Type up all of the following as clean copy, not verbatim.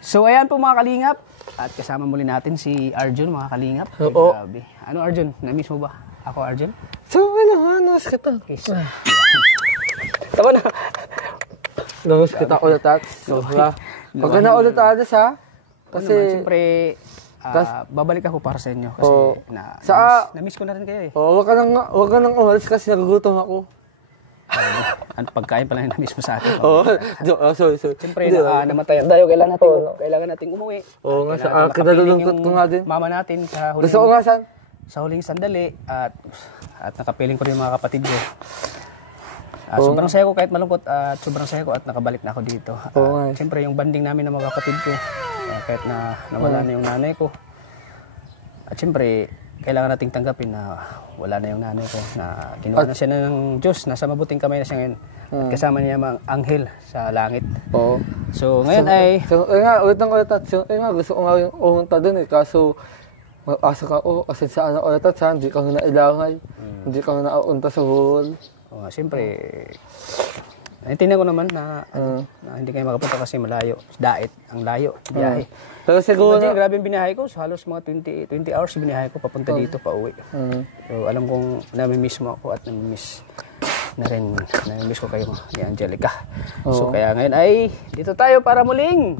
So ayan po mga kalingap. At kasama muli natin si Arjun mga kalingap. Oo. Grabe. Ano Arjun? Na-miss mo ba? Ako Arjun? So, nahanas kita. Yes. Ako na. Nahanas kita ulit at. Huwag ka na ulit adas ha. Kasi, siyempre, babalik ako para sa inyo. Kasi na-miss ko na rin kayo eh. Huwag ka nang umalis kasi nagugutom ako. Ano pagkain pala yung na-miss mo sa akin. Sorry. Siyempre, namatayan tayo. Kailangan nating umuwi. Oo nga, kinalulungkot ko nga din. Mama natin sa huling... Gusto ko nga saan? Sa huling sandali at nakapiling ko rin mga kapatid ko. Sobrang saya ko kahit malungkot at sobrang saya ko at nakabalik na ako dito. Siyempre yung banding namin ng mga kapatid ko kahit na nawala na yung nanay ko. At siyempre kailangan nating tanggapin na wala na yung nanay ko na kinuha na siya ng Diyos. Nasa mabuting kamay na siya ngayon. At kasama niya mga anghel sa langit. Oo. So ngayon ay... gusto ko nga yung umunta dun eh. Kaso asa ka, asensya na ulit at saan, hindi ka na ilangay. Hindi ka na naunta sa hall. Siyempre, naintindihan ko naman na hindi kayo makapunta kasi malayo. Dait, ang layo, biyahe. Pero siguro na... Grabe yung binahe ko, so halos mga 20 hours binahe ko papunta dito, pa uwi. So alam kong namimiss mo ako at namimiss ko kayo ni Angelica. So kaya ngayon ay dito tayo para muling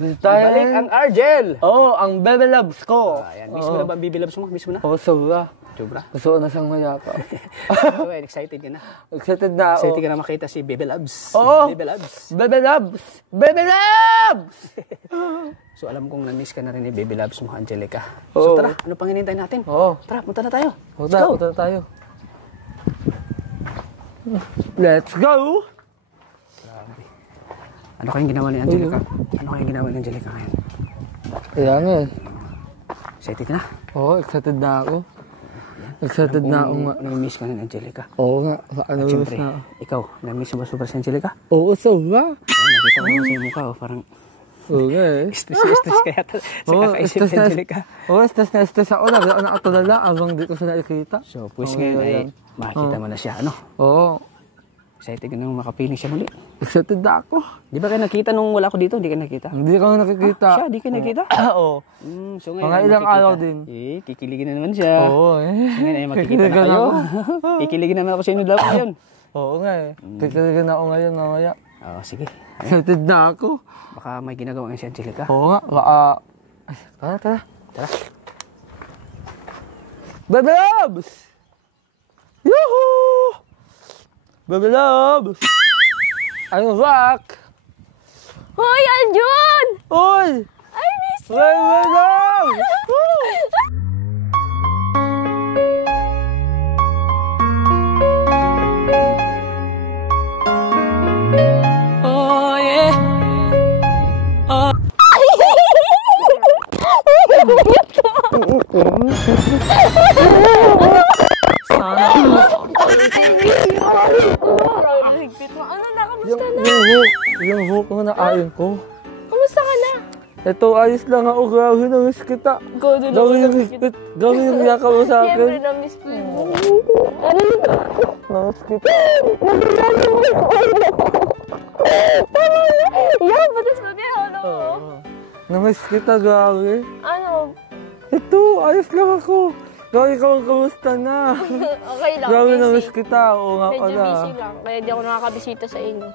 balik ang Argel. Ang Bebe Loves ko. Ayan, miss mo na ba ang Bebe Loves mo? Miss mo na? Sobra. Gusto ko na siyang mayapa. Excited ka na? Excited na ako. Excited ka na makita si Bebe Loves. Bebe Loves! So alam kong na-miss ka na rin ni Bebe Loves mo, Angelica. So tara, ano pang hinintay natin? Tara, punta na tayo. Punta na tayo. Let's go! Grabe. Ano kayong ginawa ni Angelica? Ngayon? Ayan eh. Excited ka na? Excited na ako. Excited na ako nga. Na-miss ka ni Angelica. Oo nga. Siyempre, ikaw, na-miss mo ba super si Angelica? Oo, sobra. Nakita ko naman sa yung mukha, parang... Oo nga eh. Stress kaya sa kakaisip ni Angelica. Stress ako. Nakatulala abang dito sa nakikita. So, pues ngayon ay makikita mo na siya, ano? Oo. Excited ka nang makapiling siya muli. Excited na ako. Di ba kayo nakita nung wala ko dito? Hindi ka nakita? Hindi ka nakikita. Siya, di ka nakita? Oo. So ngayon, mga ilang araw din. Kikiligin na naman siya. Oo So ngayon ay makikita na kayo. Kikiligin naman ako sa inyo dalawa ngayon. Oo nga eh. Kikiligin na ako ngayon mamaya. Sige. Excited na ako. Baka may ginagawa nga si Angelica. Oo nga. Tara. Bebe Loves! Yuhuu! Bebe Loves! I'm back! Hoy, Aljun! Hoy! I miss you! Bebe Loves! Oh, yeah! Oh! Yung hook mo na ayon ko. Kamusta ka na? Ito, ayos lang ako. Grabe, na-miss kita. Gawin yung yakap mo sa akin. Siyempre, na-miss ko yun. Na-miss kita. Tama na! Yan, batas mo din, ano? Na-miss kita, grabe. Ano? Ito, ayos lang ako. Grabe, kamusta na? Okay lang, grabe, busy. na-miss kita. Oo nga Medyo pala. busy lang, kaya di ako nakakabisita sa inyo.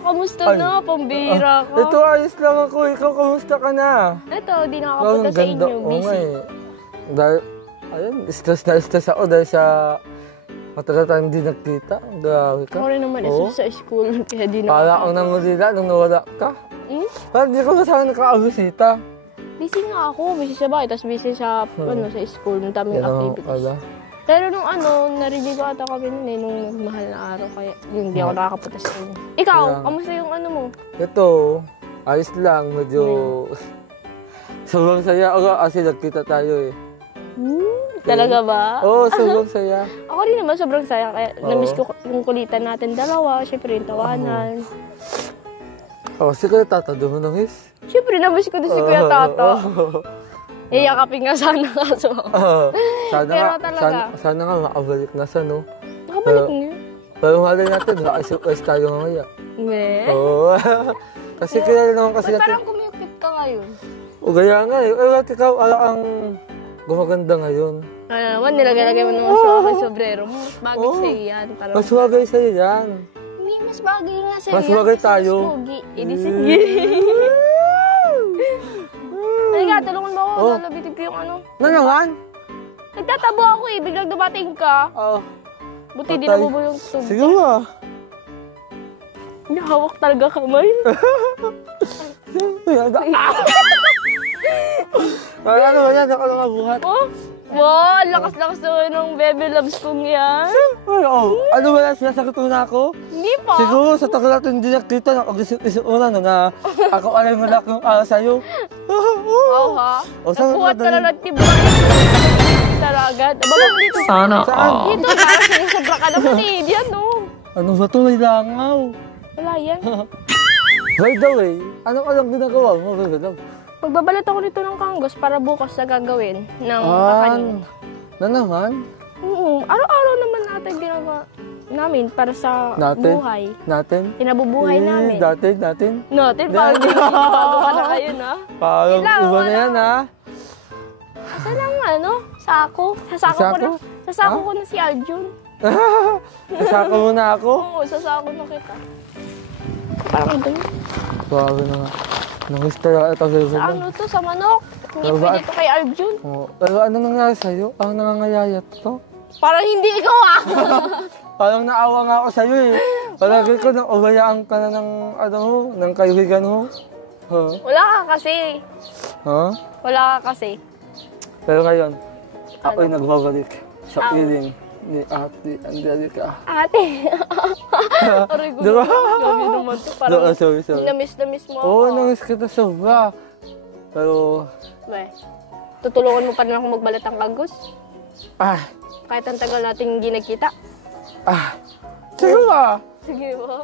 Kamusta na? Pambira ka. Ito, ayos lang ako. Ikaw, kamusta ka na? Ito, di nakakapunta sa inyo. Busy. Dahil, ayun, stress ako dahil sa matagal tayong hindi nagkita. Grabe ka. Ako rin naman isa sa school, kaya di Para nakakapunta. akong nangulila nung nawala ka. Parang di ko sana nakakabisita. Busy nga ako, busy sa bahay, tapos busy sa, sa school, ng daming activities. Pala. Pero nung narinig ko ata kami nun nung mahal na araw, kaya hindi ako nakakapunta sa inyo. Ikaw, kamusta yung mo? Ito, ayos lang, medyo sobrang saya ako kasi nagkita tayo eh. Talaga ba? Oo, sobrang saya. Ako rin naman sobrang saya, kaya na-miss ko yung kulitan natin dalawa, syempre yung tawanan. Si Kuya Tata, doon mo na-miss? Siyempre, namiss ko din si Kuya Tata. Iyakapin nga sana kaso. Sana nga makabalik na sa no. Nakabalik niya. Pero malay natin, naka-surprise tayo mamaya. Me? Oo. Kasi kilala naman kasi Ba't natin. parang kumikit ka nga ngayon. O kaya nga eh. Ba't ikaw ang gumaganda ngayon? Ano naman, nilagay-lagay mo naman sa sobrero mo. Mas bagay sa'yo yan. Parang, Mas bagay sa'yo yan. hindi, mas bagay nga sa'yo Mas yan. bagay Kasi tayo. Mas pogi. Edi sige. Halika, tulungan mo ako. Lalabitin ko yung ano. Na naman? Nagtatabo ako eh. Biglang dumating ka. Oo. Buti di Patay. nabubo yung tubig. Sige nga. Hawak talaga kamay. Ano ba yan? Ako na buhat. Oh? Wow, ang lakas-lakas naman ng baby loves kong yan. Ay, oh. Ano ba yan? Sinasakit mo na ako? Hindi pa. Siguro sa tagal natin hindi nakita, nakag-isip-isip mo na ako alay mo lang yung sa'yo. Wow ha. O, saan Nagbuhat ka madali? na ng tibay. Taragad. Ababa mo dito. Sana Saan? Dito, parang sinusobra ka naman eh. Diyan no. Ano ba ito? May langaw. Wala yan. By the way, ano ka lang ginagawa mo? Magbabalat ako nito ng kanggos para bukas na gagawin ng kakanin. Na naman? Oo. Araw-araw naman natin ginagawa namin para sa Natin? buhay. Natin? Pinabubuhay namin. Natin? Natin, parang ginagawa ka na ngayon ha. Parang Ilaw, iba na yan ha. Saan ang ano? Sako? Sasako ko na. Sako? Sasako ko na si Aljun. Nasaka mo na ako. Oo, sasako na kita. Parang doon. Grabe na nga. Nangis talaga ito Sa ano to? Sa manok. Hindi Pero pwede bakit- to kay Aljun. Oh, pero ano nangyari sa'yo? Ang nangangayayat to? Parang hindi ikaw ah. Parang naawa nga ako sa'yo eh. Palagi ko nang ubayaan ka na ng, ano mo, ng kaibigan mo. Huh? Wala ka kasi. Huh? Wala ka kasi. Pero ngayon, ako'y nagbabalik sa Ow. piling ni Ate Angelica. Ate. Aray ko. Diba? Grabe naman to. Parang Sorry. na-miss mo ako. Oo, nangis kita sobra. Pero, Be, tutulungan mo pa rin ako magbalat ng kagos? ah, Kahit ang tagal nating hindi nagkita? sige ba? Sige ba?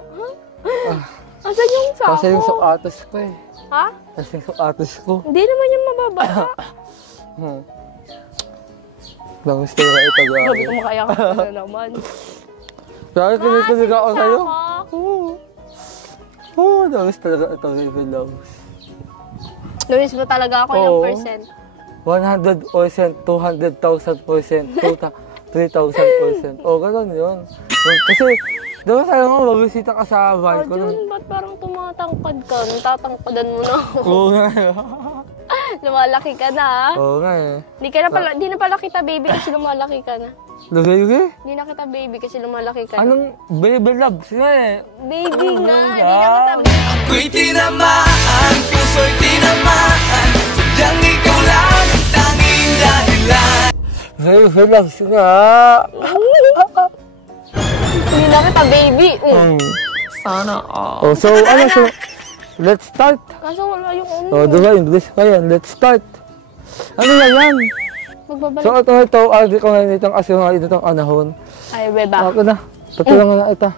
Asan yung sako? Kasi yung sapatos ko eh. Ha? Kasi yung sapatos ko. Hindi naman yung mababasa. Nangis talaga ito, Grabe grabe. ka makaya ka na naman. Grabe, kinikilig ako sa'yo. Sako. Oo, nangis talaga ito, baby loves. Namiss mo talaga ako ilang Oo. percent? 100%, 200,000%, 3,000%. O, gano'n yun. Kasi, diba sa'yo nga, mabisita ka sa bahay ko. Jun, ba't parang tumatangkad ka? Natatangkadan mo na ako. Oo nga eh. Lumalaki ka na ah. Oo nga eh. Di na pala kita baby kasi lumalaki ka na. Lugay-lugay? Di na kita baby kasi lumalaki ka na. Anong baby loves nga eh? Baby nga, di na kita baby. Ako'y tinamaan, puso'y tinamaan Sadyang ikaw lang ang tanging dahilan Baby loves nga. Hindi na kita baby. Oh, so ano, so, let's start. Kaso wala yung Oh, diba, English pa yan. Let's start. Ano yan? Magbabalik. So, ito, argue ko ngayon itong asyong itong anahon. Ay, beba. Ako na. Tutulungan na ita.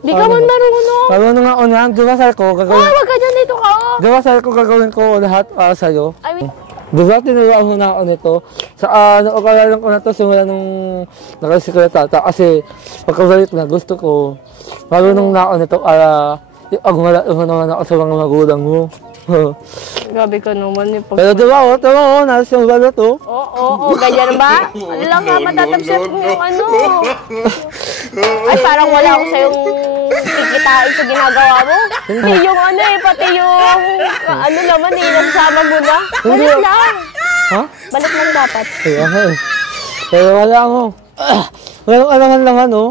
Di ka man marunong. Marunong nga unahan. Diba sa'yo ko, Oh, gagawin. wag ka dyan dito ka. Oh. Diba sa'yo ko, gagawin ko lahat para sa'yo. I mean, Diba, tinuruan mo na ako nito. Sa naukalalan ko na to simula nung nakasi ko yung tata. Kasi, pagkabalik na, gusto ko, marunong na ako nito para agumala naman ako sa mga magulang mo. grabe ka naman eh. Pero diba, nasa yung balot, oh. Oo, ganyan ba? Ano lang ka, matatapsip mo yung ano. Ay, parang wala ako sa'yong kikitain sa ginagawa mo. Hindi yung ano eh, pati yung ano naman eh, nagsama mo na. Hindi. Balik lang. Ha? Balik lang dapat. Ay. Pero wala mo. Walang alangan lang, ano.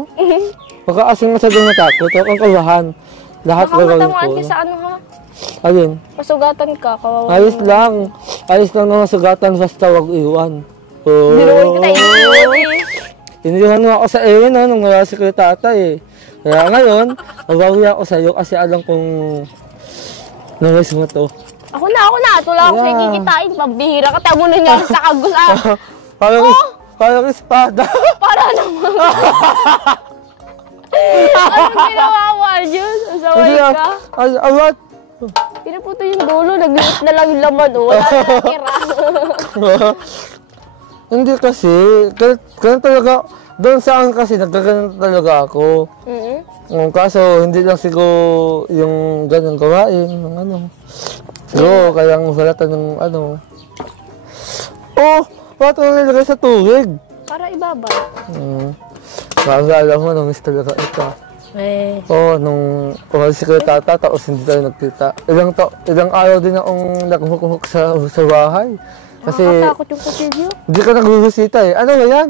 Pagkaasing masyadong natakot, huwag kang kabahan. Lahat Baka gagawin ko. matamaan ka sa ano ha. Ayun. Masugatan ka, kawawa. Ayos lang. Ayos lang naman sugatan, basta wag iwan. Oh. Binuhin kita, iniwan eh. Iniwan mo ako sa Ewan, no, nung wala si Kuya Tatay, eh. Kaya ngayon, magbawi ako sa iyo kasi alam kong nangis mo to. Ako na. Tula ako sa'yo Yeah. kikitain. Pambihira ka. Tamo na niya sa kagos ah. Parang espada. Para naman. Anong ginawa mo, Arjun? Asaway ka. What? Pinaputo yung dulo. Naglit na lang yung laman. Oh. Wala na natira. Hindi kasi, ganun talaga, doon saan kasi nagkaganon talaga ako. Kaso hindi lang siguro yung ganun gawain, ng ano. Oo, kaya ang salatan ng ano. Oh, bakit mo nilagay sa tubig? Para ibaba. Maalala mo, namiss talaga ito. Oo, nung umalis ko yung tata, tapos hindi tayo nagkita. Ilang araw din akong naghukuk sa bahay. Kasi Nakakatakot yung kutsilyo. hindi ka nagbubusita eh. Ano ba yan?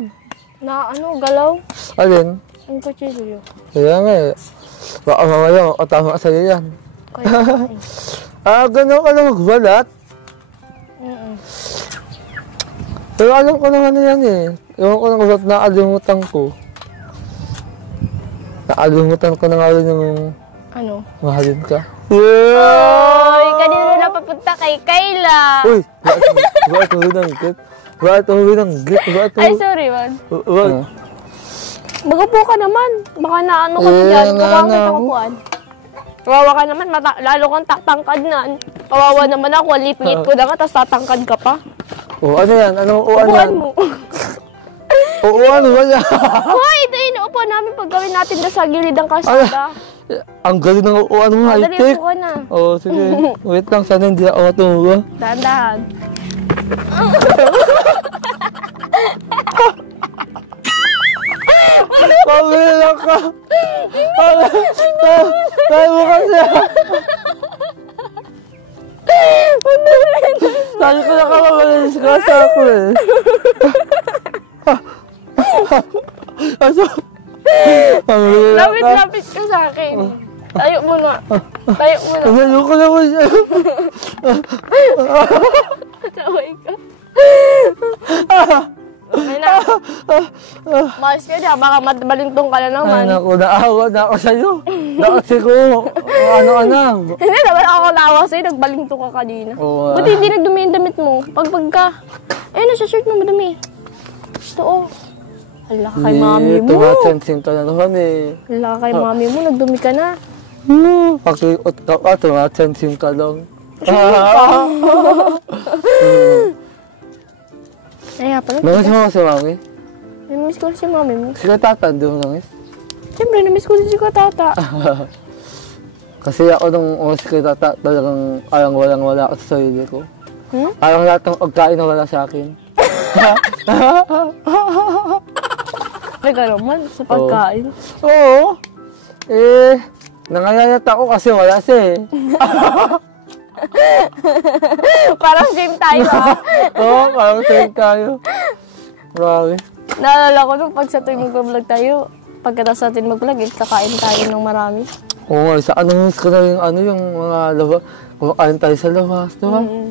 Na galaw. Alin? Yung kutsilyo. Kaya nga eh. Baka mamaya, tama sa'yo yan. Kaya Gano'n ka na magbalat. Pero alam ko naman na yan eh. Ewan ko na ba't naalimutan ko. Naalimutan ko na nga rin yung Ano? mahalin ka. Oy, kanina na papunta kay Kayla. Uy! Bakit mo binanggit? Bakit mo binanggit? Ay, sorry man. Bakit? Magapo ka naman. Baka naano ka na dyan. nga Gawa na kita ako. kapuan. Kawawa ka naman. Lalo kang tatangkad na. Kawawa naman ako. Liit-liit ko na nga. Tapos tatangkad ka pa. Ano yan? Anong uan Upuan yan? mo. Uan ba yan? Hoy, ito yung inuupuan namin pag gawin natin na sa gilid ng kalsada. Ang galing ng uan mo, Dali, high-tech. upo ka na. Oo, sige. Wait lang, sana hindi ako matumuha. Dahan-dahan. Pamila ka! Tayo mo kasi! Sabi ko na ka mamalis ka sa ako eh. Pamila ka! Lapit-lapit ka sa akin. Tayo muna. Tayo muna. Pamila ko naman siya. Taway ka. Okay na. Maayos ka dyan. Baka balintong ka na naman. Ay naku, naawa na ako sa'yo. Kasi ko, ano. Hindi naman ako nawa sa'yo. Nagbalintong ka kanina. Oo. Buti hindi nagdumi yung damit mo. Pagpag ka. Ayun, nasa shirt mo madumi. Ito oh. Hala ka kay mami mo. Tumatensing ka na naman eh. Hala ka kay mami mo. Nagdumi ka na. Pakiot ka ka, tumatensing ka lang. Ay, pala. Nangis mo si mami? Namiss ko si mami mo. Si Katata, hindi mo nangis? Siyempre, namiss ko din si Katata. Kasi ako nung umas kay Tata, talagang parang walang-wala ako sa sarili ko. Parang lahat ng pagkain na wala sa akin. Ay, ka naman, sa pagkain. Oo. Nangayayat ako kasi wala siya eh. Parang same tayo, ha? Oo, parang same tayo. Grabe. Naalala ko nung pag sa tuwing mag-vlog tayo, pagkatapos natin mag-vlog, kakain tayo ng marami. Oo nga, sa ano ko na yung mga laba, kumakain tayo sa labas, diba? Ano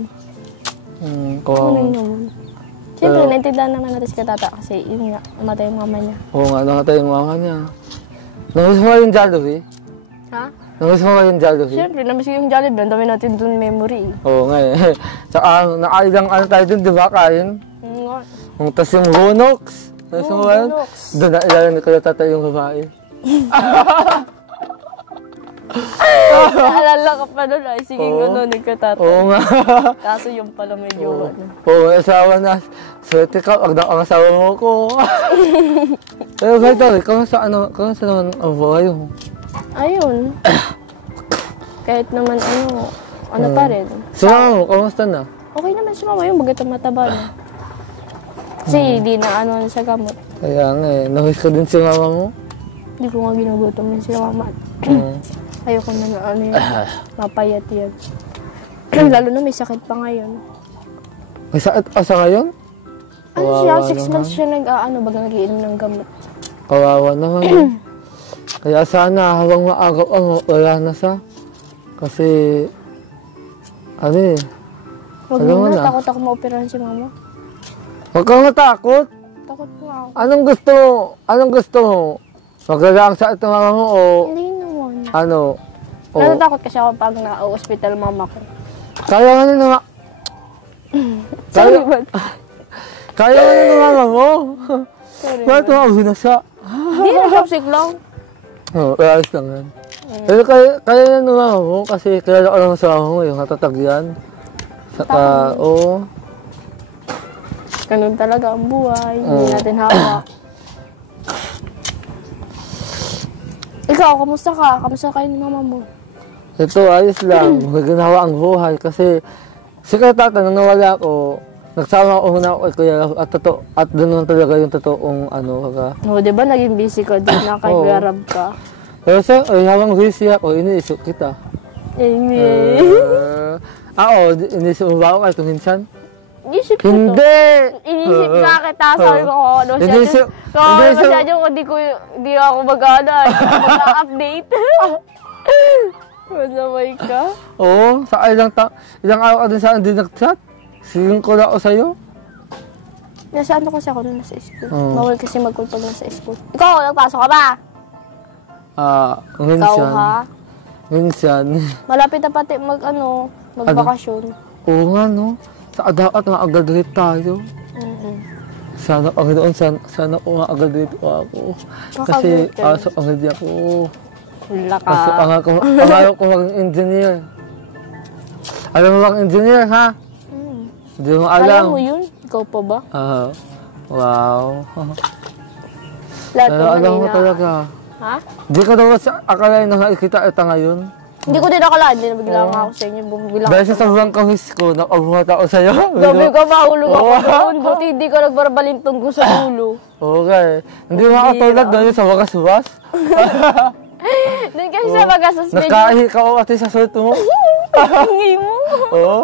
naman. Siyempre, naintindihan naman natin si Katata kasi yun nga, namatay yung mama niya. Oo nga, nakatay yung mama niya. Namiss mo yung Jollibee? Ha? Namiss mo yung Jollibee? Siyempre, namiss ko yung Jollibee. Ang dami natin dun memory. Oo nga eh. Saka nakailang ano tayo dun, di ba, kain? Nga. Tapos yung Bunox. Tapos Oo, yung ano? Bunox. Doon na ilalagay ko na tatay yung babae. Naalala ka pa nun ay, sige nga nun, nagkatata. Oo nga. Kaso yung pala medyo ano. Oo, may asawa na. Swerte ka, pag nakasawa mo ko. Pero by the way, kamusta naman ang buhay mo? Ayun. Kahit naman ano pa rin. Si mama mo, kamusta na? Okay naman si mama yung bagat ang mataba niya. Kasi hindi na sa gamot. Kaya nga eh, namiss ko din si mama mo. Hindi ko nga ginugutom yun si mama. Ayoko na mapayat yan. Lalo na may sakit pa ngayon. May sakit pa sa ngayon? Ano siya, 6 months siya baga nag-iinom ng gamot. Kawawa naman. Kaya sana habang maagaw wala na siya. Kasi, Huwag alam mo mo na, na. takot ako maoperahan si mama. Huwag kang matakot. Takot po ako. Anong gusto mo? Anong gusto mo? Magagaang sa ito mama mo o Hindi naman. o Natatakot kasi ako pag na-hospital mama ko. kaya nga na Sorry, man. kaya nga na mama mo. Sorry, Bakit man. mo na Hindi, nag-toxic lang. Oo, ayos lang yan. Pero kaya yan ng mama mo kasi kilala ko naman sa mama mo yung natatag yan. Saka, oo. Ganun talaga ang buhay. Hindi natin hawak. Ikaw, kamusta ka? Kamusta kayo ni mama mo? Ito, ayos lang. Maganawa ang buhay kasi si Tata, nang nawala ako, nagsama ako na ako kay Kuya Rab at doon naman talaga yung totoong ano. Oo, di ba naging busy ka din na kay Oo. Kuya Rab ka? Pero sa habang busy ako, iniisip kita. Oo, iniisip mo ba ako kahit minsan? Inisip ko to. Hindi! Inisip nga kita, sabi ko, ano siya Inisip- dyan. Kung ano inisip- siya dyan, hindi ako mag-ano, hindi ako mag-update. Masabay ka? Oo, sa ilang araw ka din saan hindi nag-chat? Siging ko na ako sa'yo. Nasa ano kasi ako nung nasa school. Oo. Bawal kasi mag-call pag nasa school. Ikaw, nagpasok ka ba? Ikaw Minsan. ha? Minsan. Malapit na pati magbakasyon. Oo nga, no? Sa dapat nga agad rito tayo. Sana ang doon, sana ko nga agad rito ako. Kasi Kakagutin. aso ang hindi ako. Wala ka. Kasi pangalan ko maging engineer. Alam mo bang engineer, ha? Hindi mo alam. Alam mo yun? Ikaw pa ba? Wow. Lahat Pero ng alam mo kanina. talaga. Ha? Di ko daw akalain na nakikita ito ngayon. Hindi ko din akala. Hindi nabigla nga ako sa inyo. Bumibigla Dahil ako. sa sobrang kahis ko, nakabuhat ako sa'yo. Gabi ka, mahulog ako doon. Buti hindi ka nagbarbalintong ko sa ulo. Okay. Hindi mo ako tulad doon sa wakas-was. Doon kasi sa magasos medyo Nakahi ka o ate sa suot mo. hingi mo. Oo.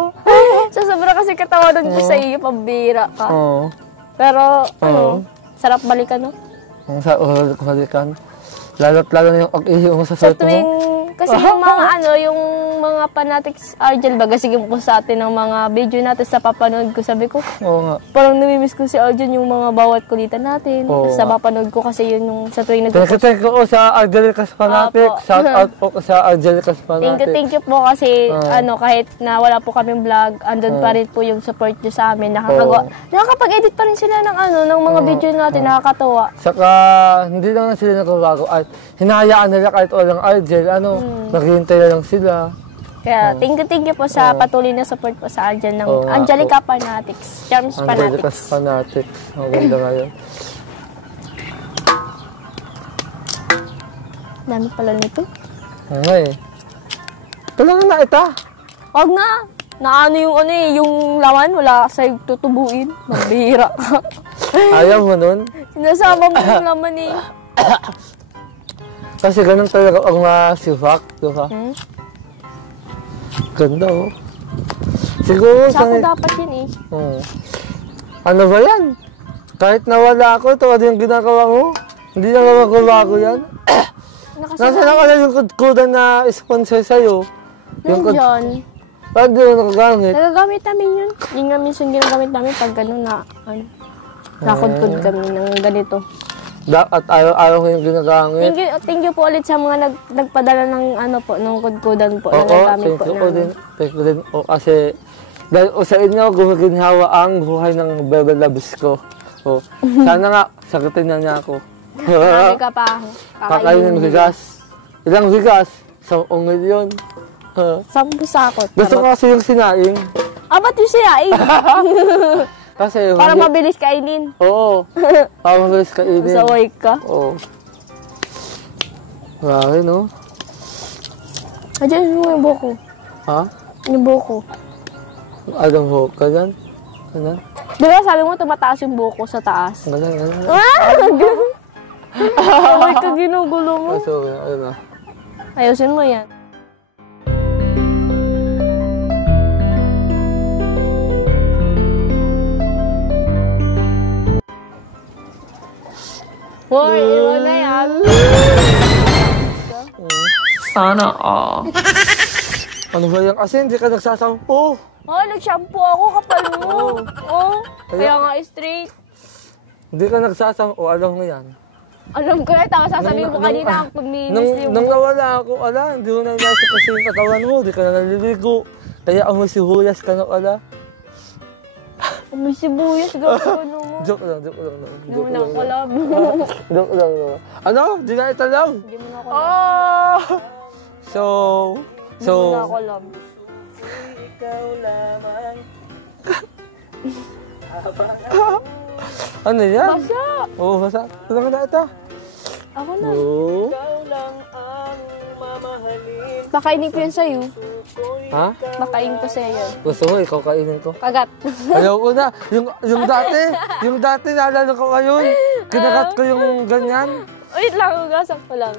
Sa sobra kasi katawanan ko sa iyo, pambira ka. Oo. Pero, Oo. sarap balikan, no? Ang sa ulo ko balikan. Lalo't lalo na yung pag-ihi mo sa Sa suot mo. tuwing, kasi yung mga yung mga fanatics Argel, baga sige po sa atin ng mga video natin sa papanood ko, sabi ko, Oo nga. parang namimiss ko si Argel yung mga bawat kulitan natin. Oo. Sa papanood ko kasi yun yung sa tuwing nag-post. Thank you ko sa Angelicas Fanatic. Opo. Shout out po sa Angelicas Fanatic. Thank you po kasi kahit na wala po kaming vlog, andun pa rin po yung support nyo sa amin. Nakakapag-edit pa rin sila ng ng mga video natin, nakakatawa. Saka, hindi lang sila nagbabago at hinahayaan nila kahit walang Argel, naghihintay na lang sila. Kaya thank you po sa patuloy na support po sa Argel ng Oo nga Angelica Fanatics, Charms Angelicas Fanatics. Fanatics. Ang ganda ngayon. Dami pala nito. Okay. Ito lang na ita. Wag na. Naano yung yung laman, wala ka sa'yo tutubuin. Mabihira ka. Ayaw mo nun? Sinasama mo yung laman eh. Kasi ganun talaga ang masifak, di ba? Ganda oh. Siguro Sa ako dapat yun eh. Ano ba yan? Kahit nawala ako, ito ano yung ginagawa mo? Hindi na magbabago yan. Nasaan ako na yung kudan na sponsor sa'yo? Nandyan. Bakit di mo nakagamit? Nagagamit namin yun. Yung nga minsan ginagamit namin pag gano'n na, nakudkod kami ng ganito. At araw-araw ko yung ginagamit. Thank you po ulit sa mga nagpadala ng ng kudkudan po na Oo, nagamit thank po you po din. namin. Thank you din. O, kasi dahil sa inyo, gumaginhawa ang buhay ng Bebe Labs ko. O, sana nga, sagutin na niya ako. Marami ka pa. Kakain ng bigas. Ilang bigas? 10 milyon. 10 sakot. Gusto ko kasi yung sinaing. Ba't yung sinaing? Kasi Para mabilis kainin. Oo. Para mabilis kainin. Saway ka. Oo. Grabe, no? Adyan mo yung buko. Ha? Yung buko. Anong hook ka dyan? Ano? Di ba sabi mo tumataas yung buko sa taas? Ganun. Saway ka ginugulo mo. So, ano na? Ayusin mo yan. Hoy, iwan na yan. Sana all. Ano ba yan? Kasi hindi ka nagsasampo. Oh, nag-shampoo ako, kapal mo. Oh, kaya nga straight. Hindi ka nagsasampo. Alam mo yan. Alam ko eh, tama sasabihin mo kanina pag ninis yung... Nung nawala ako, hindi mo na inasip kasi yung katawan mo. Hindi ka na naliligo. Kaya amoy sibuyas ka na pala. May sibuyas, gano'n mo. Joke lang. Hindi mo na ako love. Joke lang. Ano? Di na italaw? Hindi mo na ako Oh! So... Hindi mo na ako love. Ano yan? Basa! Oo, basa. Ano ka na ito? Ako na. Oo. Ikaw lang ang mamahalin Bakainin ko yan sa'yo. Ha? Bakainin ko sa'yo yan. Gusto mo, ikaw kainin ko. Kagat. Ayaw ko na. Yung dati, naalala ko ngayon. Kinagat ko yung ganyan. Wait lang, ugasak ko lang.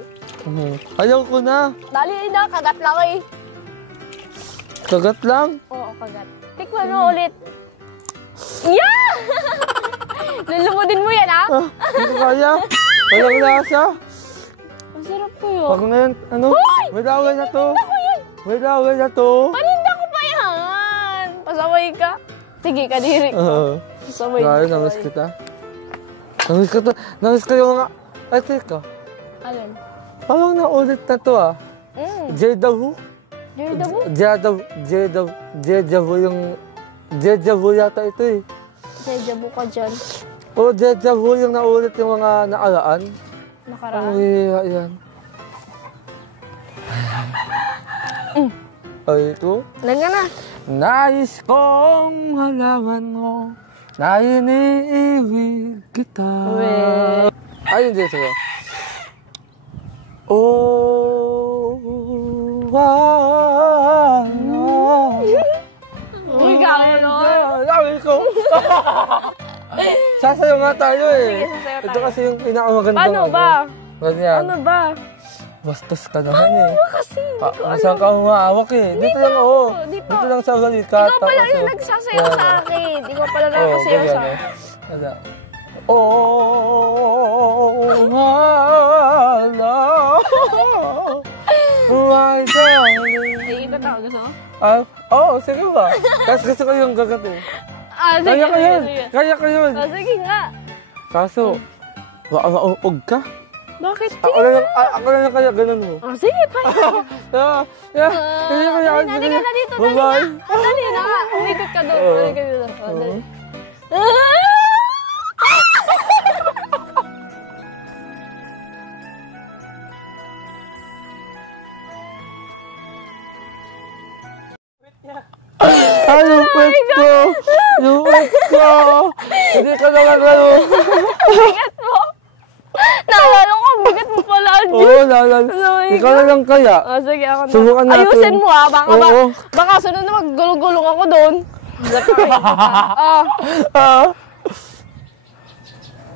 Ayaw ko na. Dali na, kagat lang eh. Kagat lang. Oo, kagat. Tikman mo ulit. Yeah! Lulumudin mo yan, ha? Hindi ko kaya. Walang lasa. Ang sarap po yun. Pag ngayon, ano? May laway na to. May laway na to. Paninda ko pa yan. Pasaway ka. Sige, kadiri. Pasaway Grabe, ka. namiss kita. Namiss ko yung mga... Ay, teka. Alin? Parang naulit na to ah. Jedavu? Jedavu? Jedavu yung... Jedavu yata ito eh. Jedavu ka dyan. O, Jedavu yung naulit yung mga naalaan. Ang Nakaraan. hihira yan. Ay, ito. Ilan ka na? Nais kong halaman mo na iniibig kita. Uwe. Ay, hindi ito. Oh, Uy, gawin no? Sabi ko. Sasayaw nga tayo eh. Sige, sasayaw Ito tayo. kasi yung pinakamagandang. Paano ba? Ganyan. Ano ba? Bastos ka naman eh. Kasi, Saan ka humahawak eh? Dito lang ako. dito. Dito lang sa balikat. ikaw pala yung nagsasayaw sa akin. Ikaw pala nagsasayaw sa akin. akin. Oh, hala. My darling. Ay, iba tao. Gusto mo? Oo, sige ba? Kasi gusto ko yung gagat eh. Sige, Kaya ko yun. sige. Kaya ko yun. Sige nga. Kaso, baka mauug ka. Bakit? Ako na lang kaya ganun mo. Sige, pa. Hindi ko yan. Dali ka na dito. Dali Bye-bye. na. Dali na. Umikot ka doon. Dali ka dito. Dali. Ay, yung pet ko! Yung pet ko! Hindi ka na lalo. Bigat mo. Naalala ko, bigat mo pala. Oo, lalo. Ikaw na lang kaya. Sige, ako na. Subukan natin. Ayusin mo baka Oo. baka sunod na maggulong-gulong ako doon.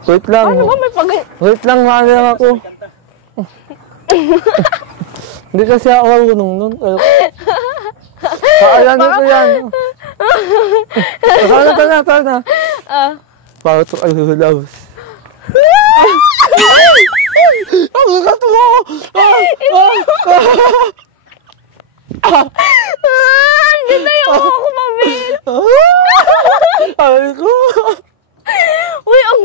Wait lang. Ano ba may pag... Wait lang, maano lang ako. Hindi kasi ako marunong nun. Paalanin ko yan. Tara na. Para ito kayo hulaws. Ang gato mo! Ganda yung ako mabit. Ay ko! Uy, ang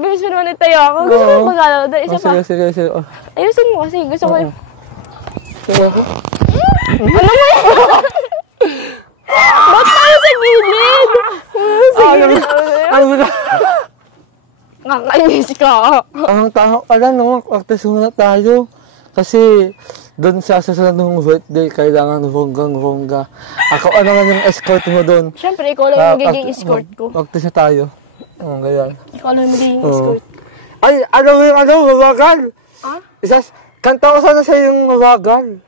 bilis mo naman itayo ako. Gusto ko magalaw. Isa pa. Sige. Ayusin mo kasi. Gusto ko yung... Sige ako. Ba't tayo sa gilid? Sige. Ang Nakakainis ka. Ang tao pala, no? Artist muna tayo. Kasi doon sa susunod ng birthday, kailangan bonggang-bongga. Ako naman yung escort mo doon. Siyempre, ikaw lang yung magiging escort ko. Artist na tayo. Ganyan. Ikaw lang yung magiging escort. Ay, mabagal. Ha? Kanta ko sana sa yung mabagal.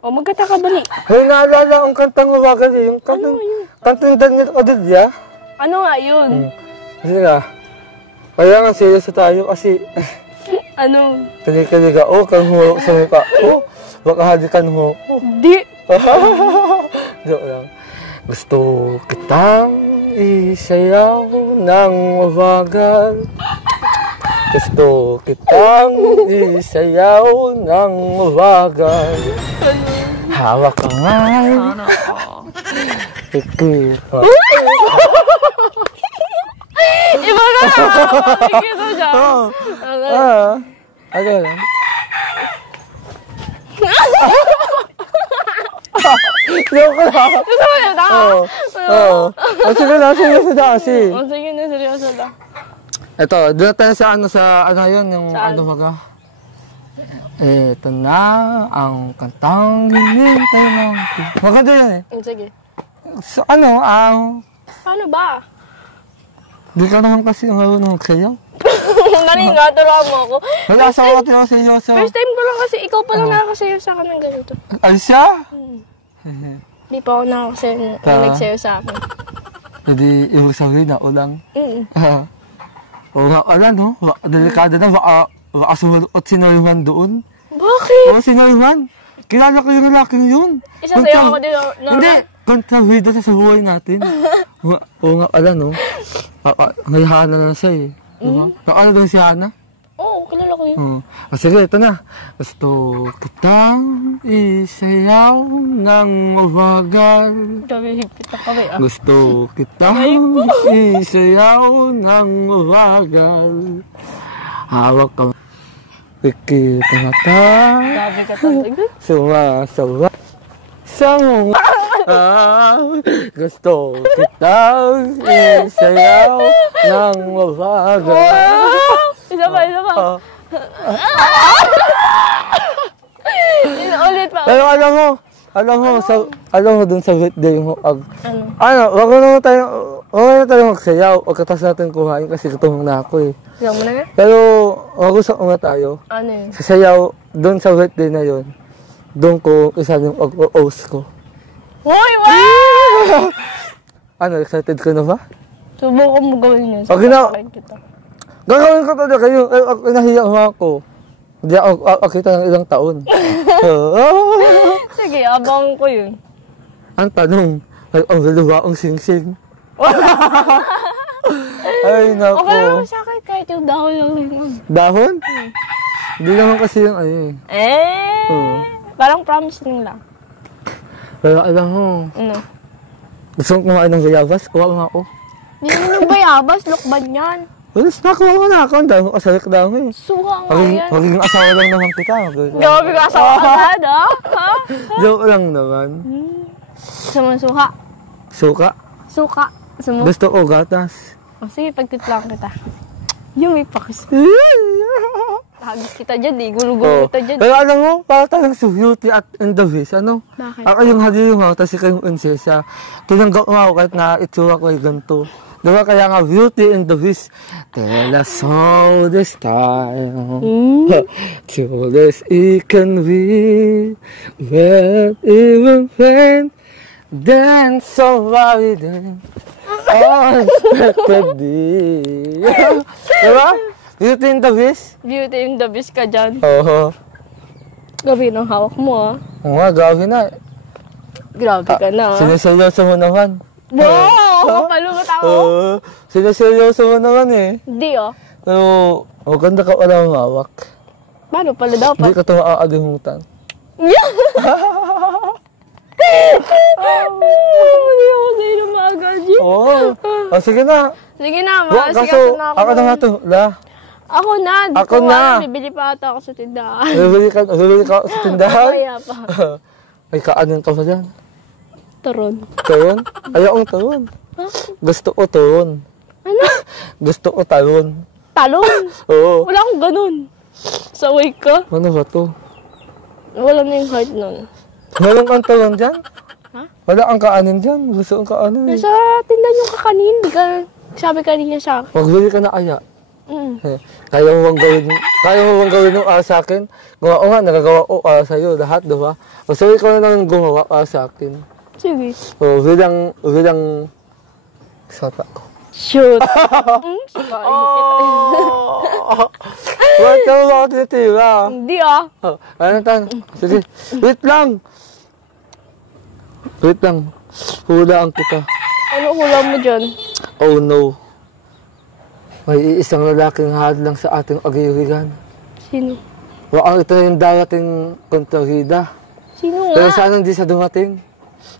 O, magkata ka bali. Ay, naalala ang kantang mabagal eh. Yung kantang Daniel Odedya. Ano nga yun? Kasi nga, kaya nga serious tayo kasi Ano? kaliga, kang humawak sa mukha. Baka halikan mo. Di. Joke lang. Gusto kitang isayaw ng mabagal. Gusto kitang isayaw ng mabagal. Hawak ka nga. Sana all. Pikir. Iba ka na. Pagkikita ko dyan. Ano lang? Joke lang. Gusto mo yun, ha? Oo. Sige na, seryoso na kasi. O, sige na, seryoso na. Ito, doon na tayo sa ano yun, yung Saan? ano baga. Ito na ang kantang hinintay mo. Maganda yun eh. Sige. So, ano, Paano ba? di ka naman kasi marunong magsayaw. Dali nga, turuan mo ako. Wala sa ako tinaw seryoso. First time ko lang kasi, ikaw pa lang nakakasayo sa akin ng ganito. Ay siya? Hindi pa ako nakakasayo na nagsayo sa akin. Hindi, yung sabi na ulang. Oo nga, ala no? Delikado na, baka sumunod sinayuhan doon. Bakit? Oo, sinayuhan. Kilala ko yung lalaking yun. Isasayaw ako din. Hindi, kontrabida sa buhay natin. Oo nga, ala no? Ngay Hana na siya eh. Nakala daw si Hana? Oo, kilala ko yun. Sige, ito na. Gusto kitang isayaw ng mabagal. Dami higpit na kami Gusto kitang isayaw ng mabagal. Hawak ka. Pikit na mata. Sabi ka talaga. Sumasawa. Sa mga gusto kitang isayaw ng mabagal. Isa pa. Ulit pa. Pero alam mo dun sa birthday mo, wag na tayo magsayaw, pagkatas natin kuhain kasi gutom na ako eh. Sayaw mo na nga? Pero, wag sa una tayo. Ano yun? Sasayaw, dun sa birthday na yun, dun ko isa yung host ko. Uy, wow! Ano, excited ka na ba? Subukan mo gawin yun. Okay na. Sasakin kita. Gagawin ko talaga kayo, nahiya ako. Hindi ako kita ng ilang taon. Sige, abang ko yun. Ang tanong, ang luluwaang sing-sing. Ay, naku. Okay naman sa akin kahit yung dahon lang yun. Dahon? Hindi naman kasi yung Parang promise lang. Pero alam mo, Ano? gusto kong kumain ng bayabas, kuha nga ako. Hindi naman yung bayabas, lokban yan. Well, nakuha ko na ako, ang dami ko kasalik dami. Suka nga yan. Magiging asawa lang naman kita. Gabi ka asawa agad, ha? Joke lang naman. Sama suka. Suka? Suka. Sumo. Gusto ko gatas. Sige, pagtitlang kita. Yung may pakis. Hagis kita dyan, gulo-gulo kita dyan. Pero alam mo, para tayong si Beauty at in the Beast, ano? Bakit? Ako yung halilong ako, tapos ikaw yung prinsesa. Tinanggap mo ako kahit na itsura ko ay ganito. Diba kaya nga, Beauty and the Beast. Tell us all this time. To this it can be. But even when then somebody then unexpectedly. Diba? Beauty and the Beast? Beauty and the Beast ka dyan. Oo. Gabi ng hawak mo, ha? Oo nga, gabi na. Grabe ka na, ha? Siniseryoso mo naman. Wow! Kapalungat ako. Siniseryoso mo naman eh. Hindi, oh. Pero, maganda ka wala mawak. Paano pala dapat? Hindi ka ito maaalimutan. Hindi ako sa'yo na maagal, G. Oo. O, sige na. Sige na, Kaso, maasigaso na ako. ako na nga to. La. Ako na, di Ako ko na. alam. Bibili pa ata ako sa tindahan. Bibili ka sa tindahan. Kaya pa. Ay, kaanin ka ba dyan? Turon. Turon? Ayaw ang turon. Gusto ko turon. Ano? Gusto ko talon. Talon? Oo. Wala akong ganun. Saway ka. Ano ba to? Wala na yung heart nun. Walang kang talon dyan? Ha? Wala kang kaanin dyan. Gusto kong kaanin. Nasa tindahan yung kakanin. Di ka, sabi kanina sa akin. Magbili ka na aya. Mm. Kaya mo bang gawin yung sa akin? Gumawa nga, nagagawa ko para sa'yo. Lahat, diba? O so, ikaw na lang gumawa para sa akin. Sige. O, bilang sata ko. Shoot. Sikain kita. Ba't ka mo ba ako tinitira? Hindi, ah. Oh, ano tan? Sige. Wait lang. Hulaan kita. Ano hula mo dyan? Oh no. May isang lalaking hadlang sa ating agirigan. Sino? Waang ito yung darating kontrahida. Sino Pero nga? sana hindi sa dumating.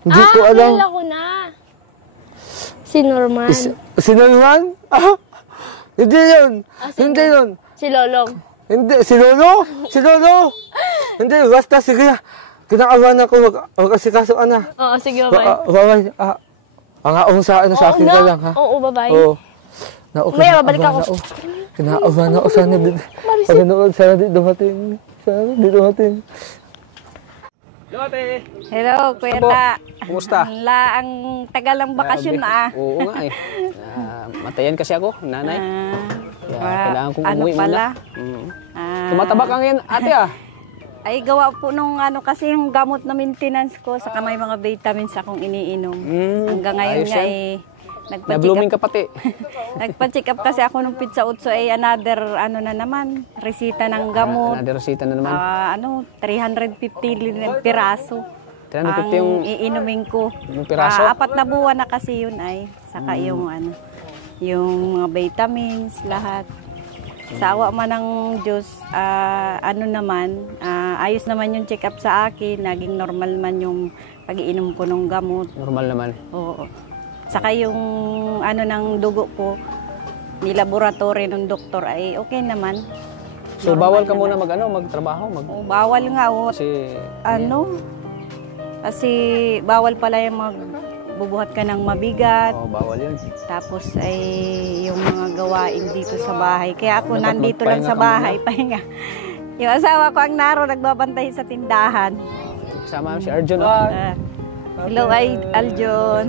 Hindi ko alam. Kilala ko na. Si Norman. Si Norman? Hindi yun. Hindi yun. Si Lolong. Hindi. Si Lolo? Si Lolo? Hindi. Basta sige na. Kinakabahan ako. Mag-asikaso ka na. Oo, sige, bye. Bye-bye. Ang sa akin ka lang, ha? Oo, bye-bye. Oo. Maya, babalik ako. Kinaabahan ako. Sana din. Paganoon, sana di dumating. Hello, Kuya Ta. Kumusta? Ang tagal ng bakasyon na. Oo nga eh. Matayan kasi ako, nanay. Kaya kailangan kong ano umuwi pala? muna. Mm. Ah, Tumataba ka ngayon, ate ah. ay gawa po nung ano kasi yung gamot na maintenance ko saka may mga vitamins akong iniinom. Hanggang ngayon ayos nga yan. nagpa-check Na-blooming up, ka pati. nagpa-check up kasi ako nung pizza utso ay another ano na naman, resita ng gamot. Naderosita na naman. 350 piraso. 350 yung Ang iinumin ko. yung piraso? 4 na buwan na kasi yun ay. Saka yung ano, yung mga vitamins, lahat. Sa awa man ng Diyos, ano naman, ayos naman yung check-up sa akin. Naging normal man yung pag-iinom ko ng gamot. Normal naman. Oo. Saka yung ano ng dugo ko, ni laboratory ng doktor ay okay naman. So bawal ka muna magtrabaho, Oh, bawal nga. kasi Kasi bawal pala yung magbubuhat ka ng mabigat. bawal 'yun. Tapos ay yung mga gawain dito sa bahay. Kaya ako Dapat nandito lang magpahinga sa ka bahay, pahinga. Yung asawa ko ang naro, nagbabantay sa tindahan. Kasama si Arjun. Hello, Aljon.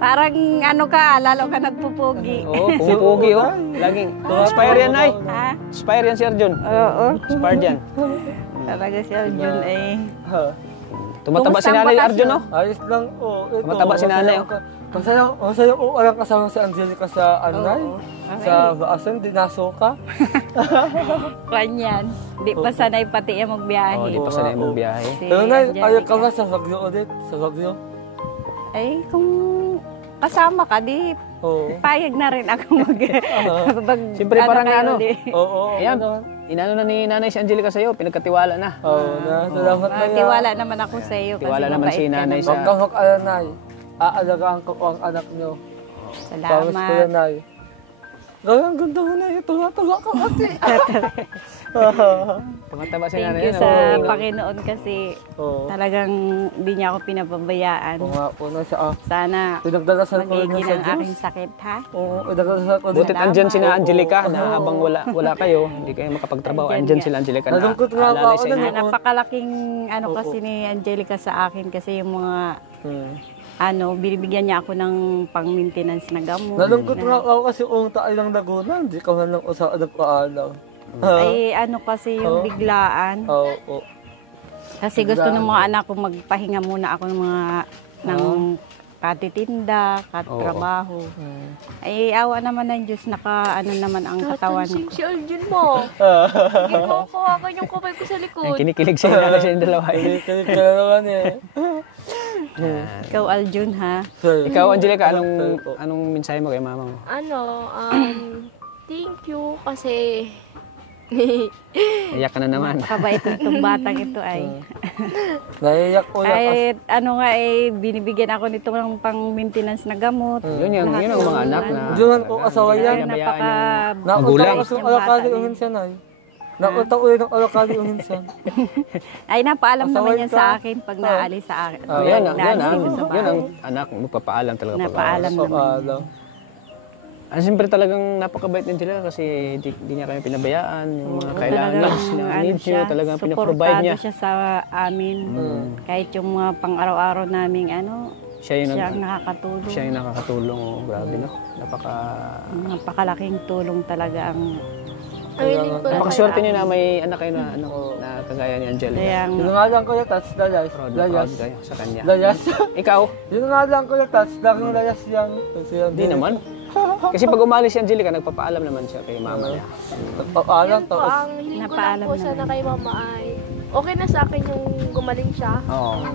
Parang ano ka, lalo ka nagpupugi. Oo, pumupugi oh. Laging inspire yan ay. Ha? Inspire yan si Arjun. Oo. Inspired yan. Talaga si Aljon ay... Tumataba si Kumusta ang nanay bakasyon? Arjun oh. Ayos lang, ito. Tumataba si nanay, oh. Masaya ko walang kasama si Angelica sa anay. Sa baasan, dinasuka. Kanyan. Di pa sanay pati yung magbiyahe. Di pa sanay mong biyahe. Si Pero na, Angelica. ayaw ka ba sa Bagyo ulit? Sa Bagyo? Ay, kung kasama ka, di Oo. payag na rin ako Siyempre, parang ano, di. Oo. Ayan, inano na ni nanay si Angelica sa'yo, pinagkatiwala na. Oo, salamat na yan. Tiwala naman ako sa iyo. Tiwala naman si nanay Huwag sa... kang mag-alanay. Aalagaan ko ang anak nyo. Promise ko Salamat. yan, Nay. Ang ganda mo na ito. Tuwa ka ate. Tumataba si Thank nanay. you no? sa Panginoon kasi Oo. talagang hindi niya ako pinapabayaan. Oo nga po na siya. Sana Pinagdarasal ko rin magiging sa ang Diyos. aking sakit, ha? Oo, pinagdarasal ko rin. Butit andyan si na Angelica na habang wala kayo, hindi kayo makapagtrabaho. Andyan sila Angelica na Nalungkot nga ako alalay sa na inyo. Napakalaking ano kasi ni Angelica sa akin kasi yung mga binibigyan niya ako ng pang-maintenance na gamot. Nalungkot nga ako kasi unta ay ng Laguna. Hindi ka man lang usa nagpaalam. Ay ano kasi yung biglaan. Oo. Kasi gusto ng mga anak ko magpahinga muna ako ng katitinda, katrabaho. Ay awa naman ng Diyos, ano naman ang katawan ko. Si Aljun mo. Hindi mo ako hawakan yung kamay ko sa likod. Kinikilig sa inyo sa dalawa. Kaya naman eh. Ikaw Aljun, ha? Ikaw Angelica, anong mensahe mo kay mama mo? Thank you kasi Iyak ka na naman. Kabait nitong batang ito ay. Naiyak ko Ay binibigyan ako nito ng pang-maintenance na gamot. Yun ang mga anak na... Diyan ko asawa yan. Magulang. Nautang ko sa alakali yung minsan ay. Nautang ko yung alakali yung minsan. Ay, napaalam Asaway naman yan ka? sa akin pag naalis sa akin. Yan Naalis dito sa ang bahay. anak, magpapaalam talaga. Napaalam naman. Siyempre talagang napakabait din sila kasi di niya kami pinabayaan. Yung mga kailangan needs nyo, talagang pinaprovide niya. Suportado siya sa amin. Kahit yung mga pang-araw-araw naming Siya siya ang nakakatulong. Siya yung nakakatulong. Oh, grabe no. Napakalaking tulong talaga ang napakaswerte niyo na may anak kayo na kagaya ni Angelica. Yun nga lang ko yung touch layas. Proud na proud kayo sa kanya. Layas. Ikaw? Yun nga lang ko yung touch lang yung layas yan. Hindi naman. Kasi pag umalis si Angelica, nagpapaalam naman siya kay mama niya. Nagpapaalam Yun po, ang hiling ko lang po sana kay mama ay okay na sa akin yung gumaling siya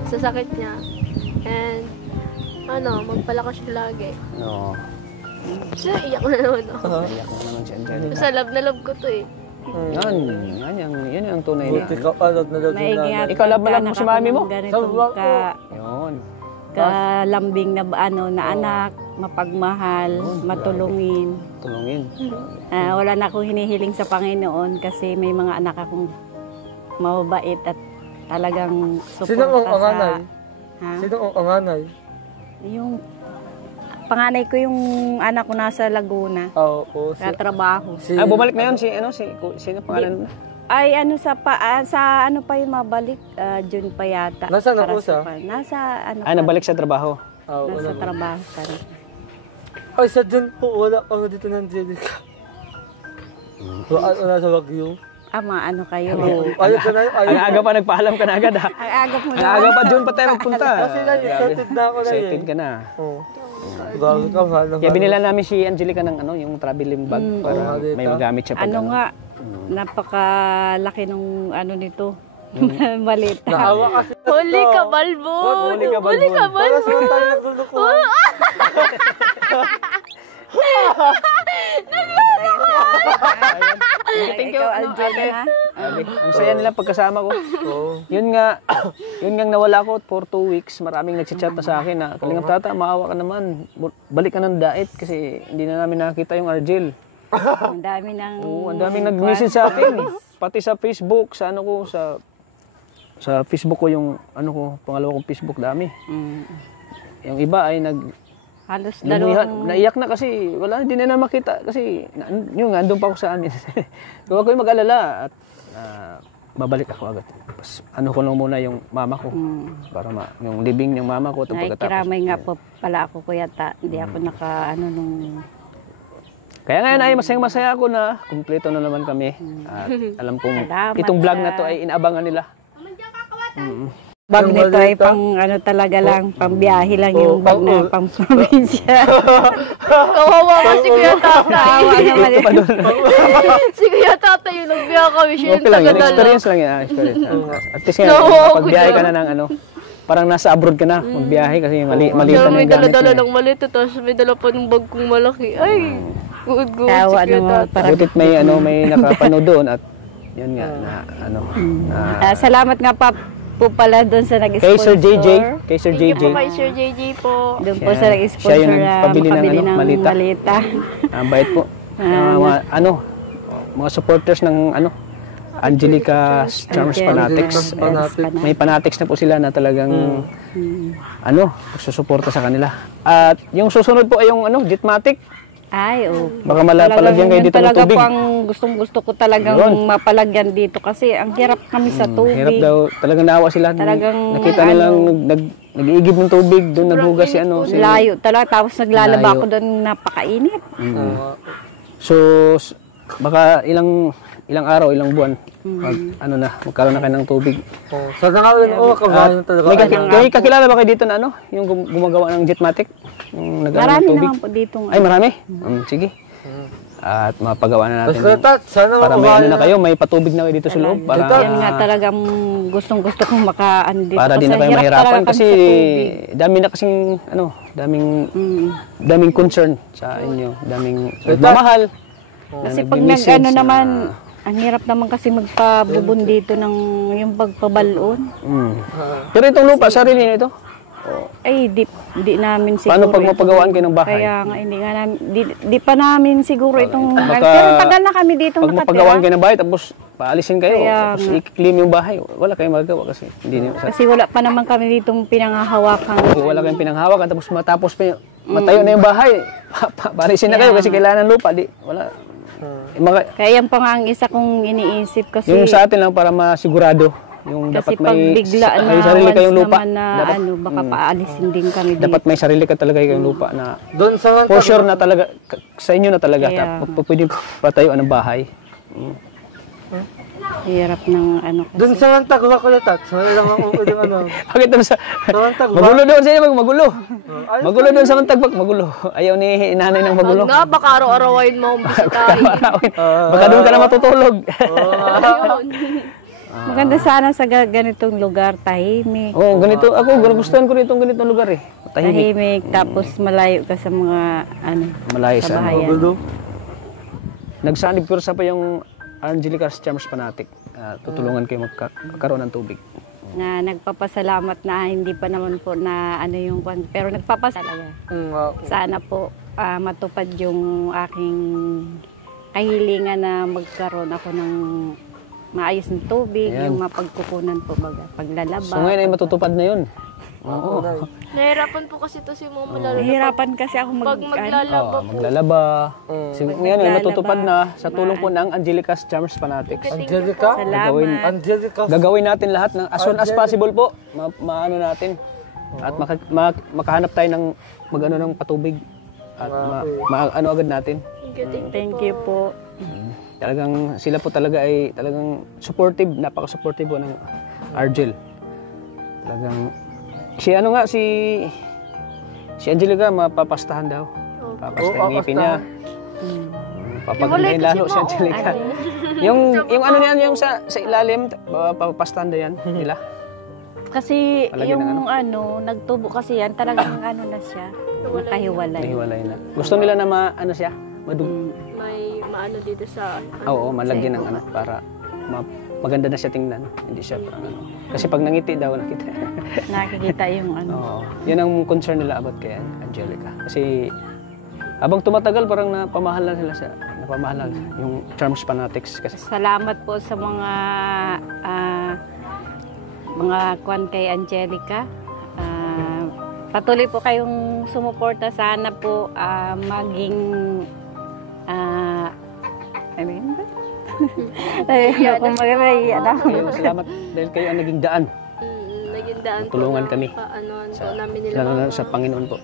sa sakit niya. And magpalakas siya lagi. No. So, iyak na naman ako. Iyak na naman si Angelica. Sa love na love ko to eh. Yan ang tunay na. Buti ka pa, nagdadala. Ikaw, love mo si mami mo? Yun. Kalambing na na anak, mapagmahal, matulungin. Tulungin. Wala na akong hinihiling sa Panginoon kasi may mga anak akong mababait at talagang suporta Sino ang anganay? Ha? Sino ang anganay? Yung panganay ko yung anak ko nasa Laguna. Oo. Katrabaho. Bumalik na yun sino pangalan na? Ay sa ano pa yung mabalik? June pa yata. Nasaan ang Para usa? Nasa Nabalik sa trabaho. Nasa trabaho pa rin. Ay, sa dyan po, wala ka dito ng Angelica. Nasa Wagyu. Ano kayo? Ayaw ka na, Ang aga pa nagpaalam ka na agad ha. Ang agap mo Ang aga pa June pa tayo magpunta. Kasi excited na ako na Excited ka na. Gago ka, mahal na. Kaya binila namin si Angelica ng yung traveling bag para may magamit siya pag nga, napakalaki nung nito. Maliit. Naawa kasi. Huli ka, Balbon! Huli ka, Balbon. Huli ka, Para Balbon! saan tayo naglulukuhan? Thank you. Ikaw, Aljona, ha? Ang saya nila pagkasama ko. Yun nga nawala ko for 2 weeks. Maraming nagchat na sa akin na, Kalingap Tata, maawa ka naman. Balik ka ng diet kasi hindi na namin nakita yung Argel. Ang dami ng... Oo, ang daming nag-message sa akin. Pati sa Facebook, sa Facebook ko yung pangalawa kong Facebook dami. Yung iba ay Halos naiyak na kasi hindi na makita kasi yung andun pa ako sa amin. Kaya ako yung mag-alala at babalik ako agad. Tapos ko lang muna yung mama ko para yung libing ng mama ko itong pagkatapos. Nakikiramay nga po pala ako kuya ta. Hindi ako nung... Kaya ngayon ay masayang-masaya ako na kumpleto na naman kami. At alam kong itong vlog na to ay inaabangan nila. Bag nito ay pang talaga lang, pang biyahe lang yung bag na pang probinsya. Kawawa ka si Kuya Tatay. Tawa naman Si Kuya Tatay yung nagbiya kami siya yung Okay lang yan, tagadala. experience lang yan. Experience. At least nga, pagbiyahe ka na ng parang nasa abroad ka na, magbiyahe kasi maliit na Pero yung may gamit dala-dala mo. ng maliit, tapos may dala pa ng bag kong malaki. Ay, good si Tawa Kuya naman Tatay. parang... Butit may nakapanood doon at yun nga Salamat nga po pala doon sa kay Sir nag-sponsor. JJ, kay Sir Thank you JJ. po kay Sir JJ po. Doon po sa Siya nag-sponsor yung na nagpabili ng makabili ng malita. malita. Ang bait po. Mga supporters ng Angelica Charms Fanatics. May fanatics na po sila na talagang susuporta sa kanila. At yung susunod po ay yung Jetmatic. Ay, Baka malapalagyan kayo dito ng talaga tubig. po ang gustong-gusto ko talagang mapalagyan dito kasi ang hirap kami sa tubig. Hirap daw. Talagang naawa sila. Talagang, Nakita nilang nag-iigib ng tubig. Doon naghugas si Layo talaga. Tapos naglalaba Layo. ako doon, napakainit. So, baka ilang araw, ilang buwan, magkaroon na kayo ng tubig. Sana nga rin, kabahan talaga. May kakilala ba kayo dito na yung gumagawa ng Jetmatic? Yung Marami tubig? naman po dito. Ay, marami? Sige. At mapagawa na natin. Sana Para may na kayo, may patubig na kayo dito sa loob. Para Yan nga talagang gustong-gusto kong dito. para di na kayo Hirap mahirapan talaga kasi kami sa tubig. dami na kasing daming concern sa inyo, daming nagmamahal. Kasi pag naman, ang hirap naman kasi magpabubon dito ng yung pagpabalon. Pero itong lupa, sarili na ito? Ay, di namin siguro. Paano pag mapagawaan kayo ng bahay? Kaya nga, hindi nga namin, di pa namin siguro itong, Baka pero tagal na kami dito Pag mapagawaan nakatira. kayo ng bahay, tapos paalisin kayo, Kaya tapos i-clean yung bahay, wala kayong magagawa kasi hindi na, Kasi wala pa naman kami ditong pinanghahawakan. wala kayong pinanghawakan, tapos matapos pa matayo na yung bahay, paalisin na kayo kasi kailangan ng lupa, wala. Kaya yan pa nga ang isa kong iniisip kasi. Yung sa atin lang para masigurado, yung kasi dapat pag may bigla na sarili once kayong lupa. naman na Dapat, baka paalisin din kami dito. dapat may sarili ka talaga kayong lupa na Doon sa for sure na talaga, sa inyo na talaga, Kaya- pwede patayuan ng bahay. Hirap ng kasi. Doon sa Mantagwa ko na tat. Sana lang ang uling Bakit doon sa... Mantagwa. Magulo doon sa inyo, magulo. Magulo doon sa Mantagbak, magulo. Ayaw ni nanay ng magulo. Nga, baka araw-arawain mo ang bisitahin. Baka doon ka na matutulog. Ayun. Maganda sana sa ganitong lugar, tahimik. Oo, ganito. Ako, gustuhan ko nitong ganitong lugar eh. Tahimik. Tahimik, tapos malayo ka sa mga Malayo sa sa bahayan. Nagsanib kursa pa yung Angelica Charms Fanatic. Tutulungan kayo magkaroon ng tubig. Na nagpapasalamat na hindi pa naman po na yung pero nagpapasalamat. Sana po matupad yung aking kahilingan na magkaroon ako ng maayos ng tubig, Ayan. yung mapagkukunan po paglalaba. So ngayon ay matutupad na yun. Oo. Nahirapan po kasi to si Mama lalo na Nahihirapan kasi ako pag maglalaba po. Maglalaba. Ngayon ay matutupad na sa tulong po ng Angelica Charms Fanatics. Angelica? Salamat. Angelica. Gagawin natin lahat ng as soon as possible po. Maano natin. At makahanap tayo ng ng patubig. At ano agad natin. Thank you po. Talagang sila po talaga ay talagang supportive, napaka-supportive po ng Argel. Talagang si Angelica mapapastahan daw. Papastahan yung ngipin niya. Papagandahin lalo si Angelica. yung ano niyan, yung sa ilalim, papapastahan daw yan nila. Kasi Palagyan yung ng nagtubo kasi yan, talagang ano na siya, nakahiwalay. Nahiwalay na. Gusto nila na ano siya, May maano dito sa... Oo, malagyan ng ano para maganda na siya tingnan. Hindi siya parang ano. Kasi pag nangiti daw, nakita. Nakikita yung ano. Oo. Yan ang concern nila about kay Angelica. Kasi habang tumatagal, parang napamahalan sila yung Charms Fanatics. Kasi Salamat po sa mga kwan kay Angelica. Patuloy po kayong sumuporta. Sana po maging salamat dahil kayo ang naging daan. Naging daan Tulungan kami. namin nila. Lalo na sa Panginoon po.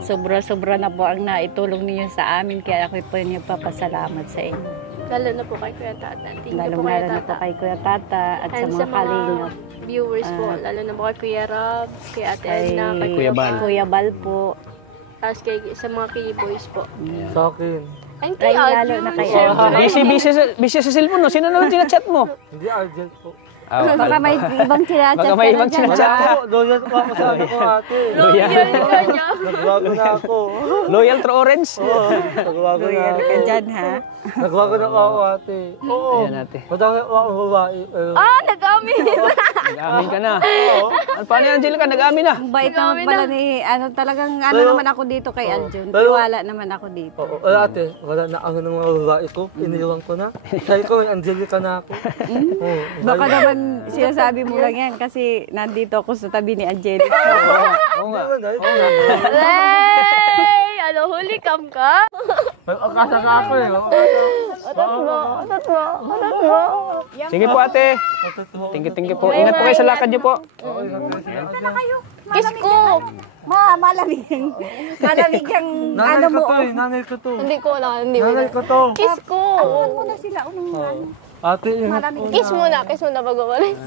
Sobra-sobra na po ang naitulong ninyo sa amin. Kaya ako po yung papasalamat sa inyo. Lalo na po kay Kuya Tata. Thank you po Lalo Kuya na po Tata. kay Kuya Tata at sa And mga kalingap. viewers po, lalo na po kay Kuya Rob, kay Ate Kay Edna, kay Kuya Bal. Kuya Bal po. Tapos sa mga K-boys po. Sa akin. And Kay kay lalo Arjun, na kay syempre. Busy sa cellphone, no? Sino naman chat mo? Hindi Argel po. Baka may ibang chinachat Baka may ibang ka na dyan. chinachat ka. Doon po ako sa ano ko ate. Loyal ka niya. Nagbago na ako. Loyal to Orange. Oo, nagbago na Loyal ako. ka dyan, ha? Nagbago na ako ate. Oo. Ayan ate. Madami ako babae. Nag-amin. Nag-amin ka na. Paano yan, Angelica? Nag-amin na. Ang bait naman pala ni, talagang naman ako dito kay Aljun. pero- Tiwala naman ako dito. Oo, ate, wala na ako ng mga babae ko. Iniwan ko na. Sabi ko, Angelica na ako. Oo. Baka naman sinasabi mo lang yan kasi nandito ako sa tabi ni Angelica. Oo nga. Hey! Ano, huli cam ka? Akasa ka ako eh. Sige po ate. Tingki po. Ingat po kayo sa lakad niyo po. Kiss ko! Malamig. Malamig yung Nanay ko to eh, nanay ko to. Hindi ko na, hindi mo Nanay na. ko to. Kiss ko! Ate, ingat po. Kiss muna bago umalis.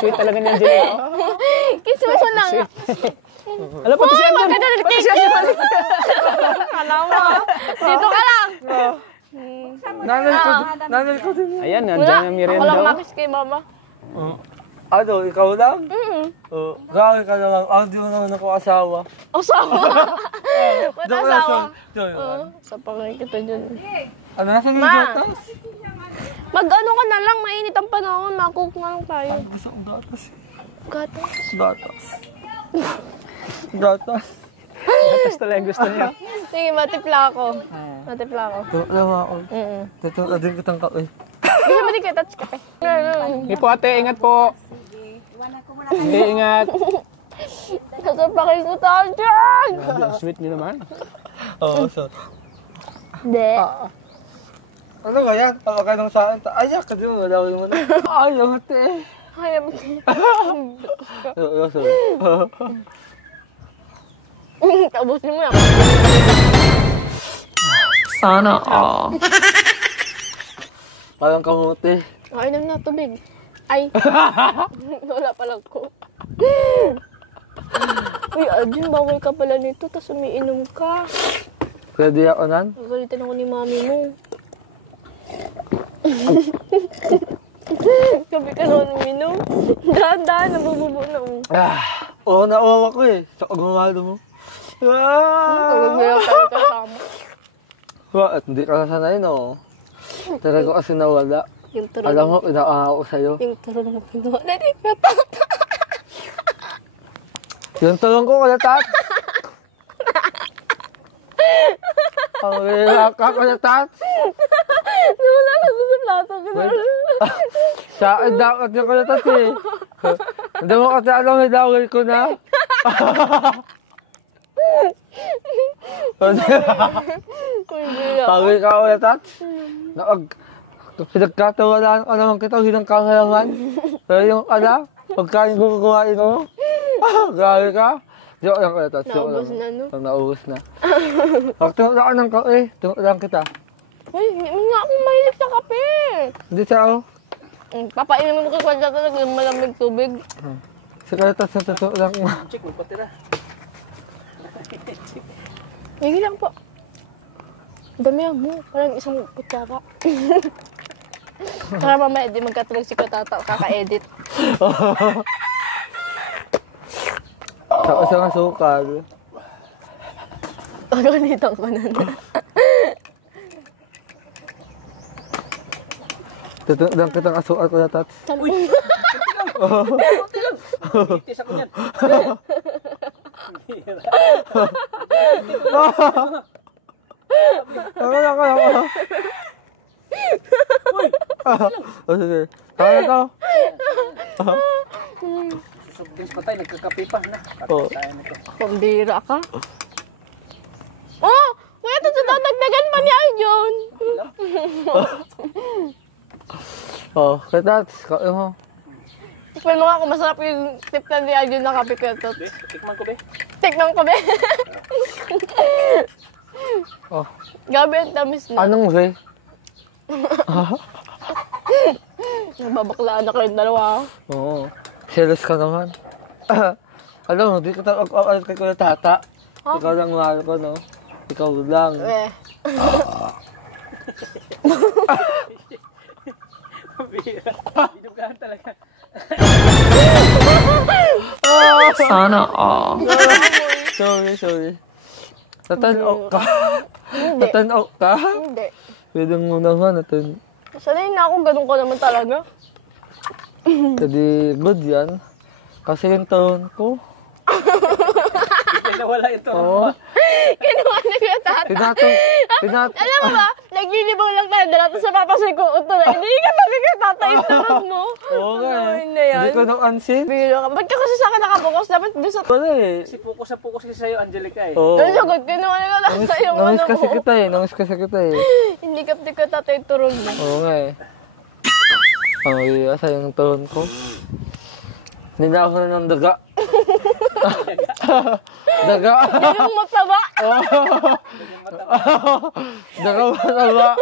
Sweet talaga ni Angelica. Kiss mo na nga. Alam po, si Angelica. Alam mo, dito ka lang. Nanay ko din. Ayan, nandiyan yung Ako merienda. lang oh. makiss kay mama. Ano, ikaw lang? Oo. Grabe ka naman. Di mo naman ako asawa. Asawa. Ba't Joke lang, asawa? Joy. Sa pangay kita dyan. Ano, nasa ng Ma! gatas? Mag-ano ka na lang, mainit ang panahon, makuk nga lang tayo. Gusto kong gatas. Gatas. Gatas. Gatas. Gatas talaga gusto niya. Sige, matipla ako. Matipla ako. Alam mo ako. Totoo din kitang kape. Bisa mo din kayo touch kape. Sige po ate, ingat po. Sige, ingat. Sasapakin ko tayo dyan! Grabe, ang sweet niyo naman. Oo, so. Hindi. Ano ba yan? Tawa ka nung saan? Ayak ka din, wala ko naman. Ayaw ate. Kaya mo. Oo, so. Tabusin mo yan. Sana all. Parang kamote. Inom na tubig. Ay. Wala palang ko. Uy, Arjun, bawal ka pala nito, tapos umiinom ka. Pwede ako nan? Gagalitan ako ni mami mo. Sabi ka naman uminom. Dahan-dahan, nabububo na. Oo, nauwa ko eh. Sa kagumalo mo. Nagagaya tayo kasama. Bakit? Hindi ka nasanay, no? Talaga kasi nawala. Yung turo Alam mo, inaawa ko sa'yo. Yung turo mo pinuha. Dali ka, tata. Yung tulong ko, kalatat. Ang rila ka, kalatat. Nawala ka sa plato. Sa akin dapat yung kalatat eh. Hindi mo kasi alam, nilawin ko na. Pagay ka, kalatat. Pinagkatawalaan ka naman kita, hinang kangalaman. Pero yung pagkain ko kukuhain mo. Grabe ka. Joke lang kalatat. Naubos na, no? Naubos na. Pag tunod ka ng kape, tunod lang kita. Uy, hindi nga ako mahilig sa kape. Hindi siya ako. Papainom mo kay Kuya Tata ng malamig tubig. Si Kalita sa totoo lang. Check, magpatira. Higi lang po. Damihan mo. Parang isang kutsara. Para mamaya di magkatulog si Kuya Tata kaka-edit. Tapos ang asukal. Pagkanitan ko na na. Totoo lang kitang asukal ko na tats. Itis ako yan. Ako. O sige. Kaya to. Susubdins pa tayo, nagkakape pa na. Oo. Tayo nito. Pambira ka. Oh! Kuya Tata, dagdagan pa ni Arjon. Oh, kaya tats. Kaya mo. Tikman mo nga kung masarap yung tip na ni Arjon na kape Kuya Tata. Tikman ko, be. Tikman ko ba? Oh. Gabi ang tamis na. Anong way? Nagbabaklaan na kayong dalawa. Oo. Selos ka naman. Alam mo, di ka tawag kay Kuya Tata. Ikaw lang mahal ko, no? Ikaw lang. Eh. Dinugahan talaga. Sana all. Sorry. Natanaw ka? Natanaw ka? Hindi. Pwede mo naman natin. Sanay na ako, ganun ko naman talaga. Jadi good yan. Kasi yung taon ko. Nawala ito. Oo. Kinuha na Kuya Tata. Alam mo ba, naglilibang lang tayo dala sa papasay ko. Ito na, hindi ka pa Kuya Tata yung tarot mo. Oo nga eh. Ano yan? Hindi ko nang-ansin. Biro ka. Ba't ka kasi sa akin nakapokus? Dapat doon sa... Wala eh. Kasi focus kasi sa'yo, Angelica eh. Oo. Doon sagot, kinuha na Kuya Tata yung ano Namiss kasi mo. kita eh. Namiss kasi kita eh. Hindi ka Kuya Tata yung turog mo. Oo nga eh. Ay, asa yung taon ko. Ninako na ng daga. Daga. Yung mataba. Daga mataba.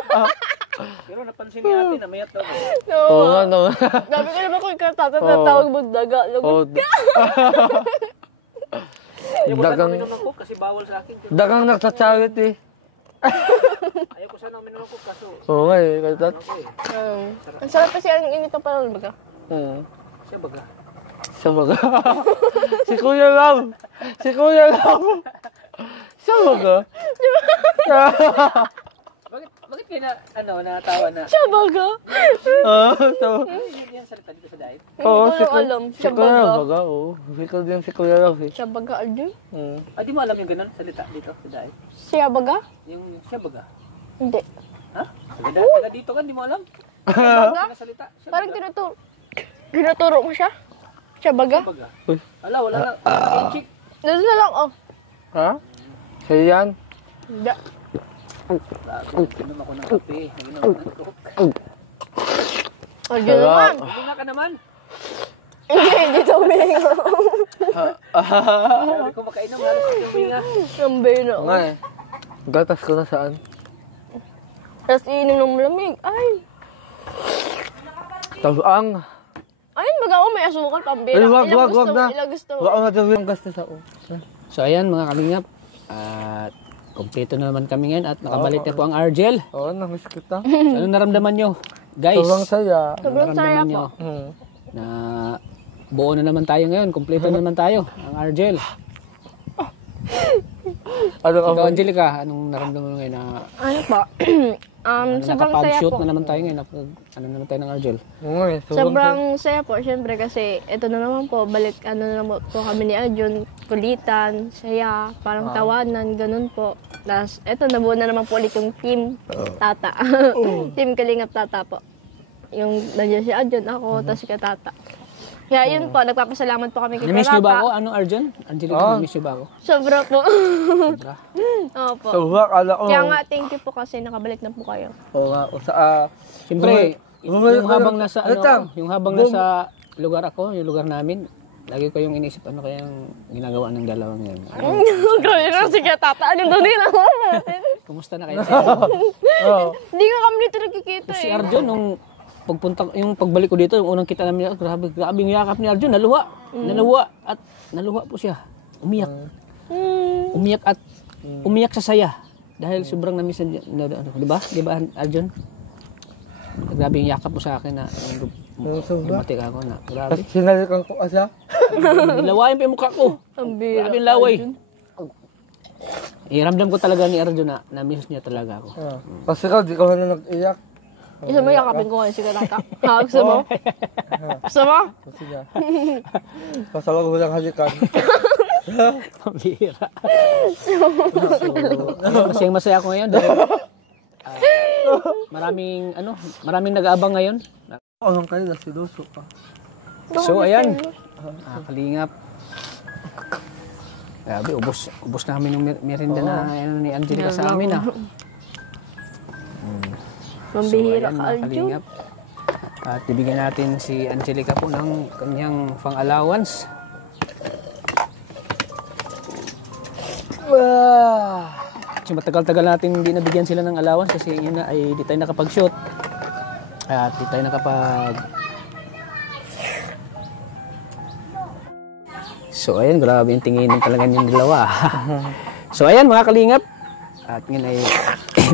Pero napansin ni ate na mayat daw. Oo nga no. Sabi ko naman Kuya Tata, tatawag mo daga. Oo. Ayaw ko sana Dagang, uminom ng coke kasi bawal sa akin. dagang nagsa-charity. Ayaw ko sana uminom ng coke kaso. Oo nga eh. Kaltat. Okay. Ang sarap kasi ang init ng panahon, baga. Siya baga. Sa mga. Si Kuya Ram. Si Kuya Ram. Sa mga. Bakit kayo natawa na? Siya baga. Yan salita dito sa diet. Oo, Hindi ko alam. Si Siya Kuya baga. Baga. Oo. Sikal din si Kuya Ram eh. Siya baga, Arjun? Ah, di mo alam yung ganun salita dito sa diet? Siya baga? Yung siya baga. Hindi. Ha? Taga dito kan, di mo alam? Baga? Salita. Siya Parang tinuturo mo siya. Siya baga? baga. Uy. Wala na. Chick. Doon na lang, oh. Ha? Sa'yo yan? Hindi. Inom ako ng kape. Inom ako ng coke. Arjun naman. Bunga ka naman. Hindi ito umiling. Sabi ko makainom. Halos yung bunga. Ang bayo na. Nga eh. Gatas ko na saan? Tapos iinom ng malamig. Ay. Tabuang. Ayun, baga ako may asukal, pambira. Ay, wag na. Ilang gusto mo. Wag na daw yung gasto sa o. So ayan mga kalingap. At kompleto na naman kami ngayon at nakabalik na po ang Argel. Oo, namiss kita. So, ano naramdaman nyo? Guys, Sobrang saya. Sobrang saya naramdaman po. nyo na buo na naman tayo ngayon. Kompleto na naman tayo. Ang Argel. Ano ka Ikaw, Angelica, anong naramdaman mo ngayon na Ano po? Sobrang saya nakapag-shoot po. na naman tayo ngayon? Ano naman tayo ng Argel? Oo eh. Sobrang saya po, syempre kasi ito na naman po, balik ano na naman po kami ni Arjun, kulitan, saya, parang tawanan, ganun po. Tapos ito, nabuo na naman po ulit yung team Tata. Team Kalingap Tata po. Yung nandiyan si Arjun, ako, tapos si Tata. Kaya yun po, nagpapasalamat po kami kay Na-miss nyo ba ako? Tata. Anong Arjun? Angelica, na-miss nyo ba ako? Sobra po. Sobra. Opo. Sobra, kala ko. Kaya nga, thank you po kasi nakabalik na po kayo. Oo nga. O sa... Siyempre, Bumalik yung ka habang lang. nasa, Wait lang. yung habang nasa lugar ako, yung lugar namin, lagi ko yung inisip ano kayang ginagawa ng dalawang yun. Grabe na si Tata. Anong doon nila? Kumusta na kayo? Hindi nga kami dito nagkikita Si Arjun, nung pagpunta, yung pagbalik ko dito, yung unang kita namin, grabe yung yakap ni Arjun, naluha. Naluha po siya. Umiyak. Umiyak sa saya. Dahil sobrang namiss niya, di ba? Di ba, Arjun? Grabe yung yakap mo sa akin na lumatik ako na. Grabe. Sinalikan ko asa. Nilawayan pa yung mukha ko. Ang bira. Grabe yung laway. Ramdam ko talaga ni Arjun na na-miss niya talaga ako. Kasi ikaw, di ka na nag-iyak. Isa mo yakapin ko ngayon si Karata. Ha, gusto mo? Gusto mo? Sige. Kasama ko lang halikan. Pambira. Masaya ako ngayon dahil maraming nag-aabang ngayon. Anong kayo na siluso pa? So ayan, kalingap. Grabe, ubos namin yung merinda na ni Angelica sa amin Mambihira So, ka, ayan, mga Aljo. kalingap. At bibigyan natin si Angelica po ng kanyang pang-allowance. Kasi matagal-tagal natin hindi nabigyan sila ng allowance kasi yun na ay di tayo nakapag-shoot. At di tayo So ayan, grabe yung tinginin talaga yung dalawa. So ayan mga kalingap. At ngayon ay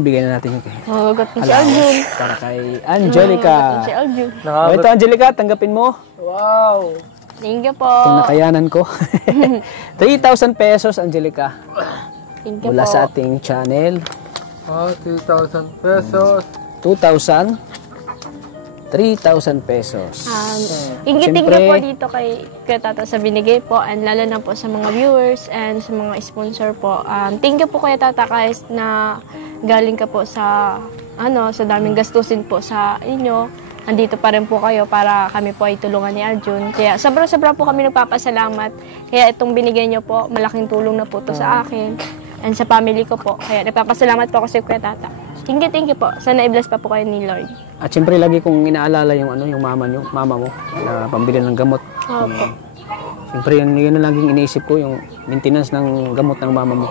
bigyan na natin yung Magagat na si Aljun. para kay Angelica. Si Aljun. O ito Angelica, tanggapin mo. Wow! Thank you po. Itong nakayanan ko. 3,000 pesos Angelica. Thank you Mula po. sa ating channel. 3,000 pesos. 2,000. 3,000 pesos. Thank you Siyempre- po dito kay Tata sa binigay po and lalo na po sa mga viewers and sa mga sponsor po. Thank you po kay Tata guys na galing ka po sa sa daming gastusin po sa inyo. Andito pa rin po kayo para kami po ay tulungan ni Arjun. Kaya sobra-sobra po kami nagpapasalamat. Kaya itong binigay niyo po, malaking tulong na po to sa akin and sa family ko po. Kaya nagpapasalamat po ako sa Kuya Tata. Thank you po. Sana i-bless pa po kayo ni Lord. At siyempre lagi kong inaalala yung yung mama mo na pambili ng gamot. Opo. Siyempre yun na laging iniisip ko yung maintenance ng gamot ng mama mo.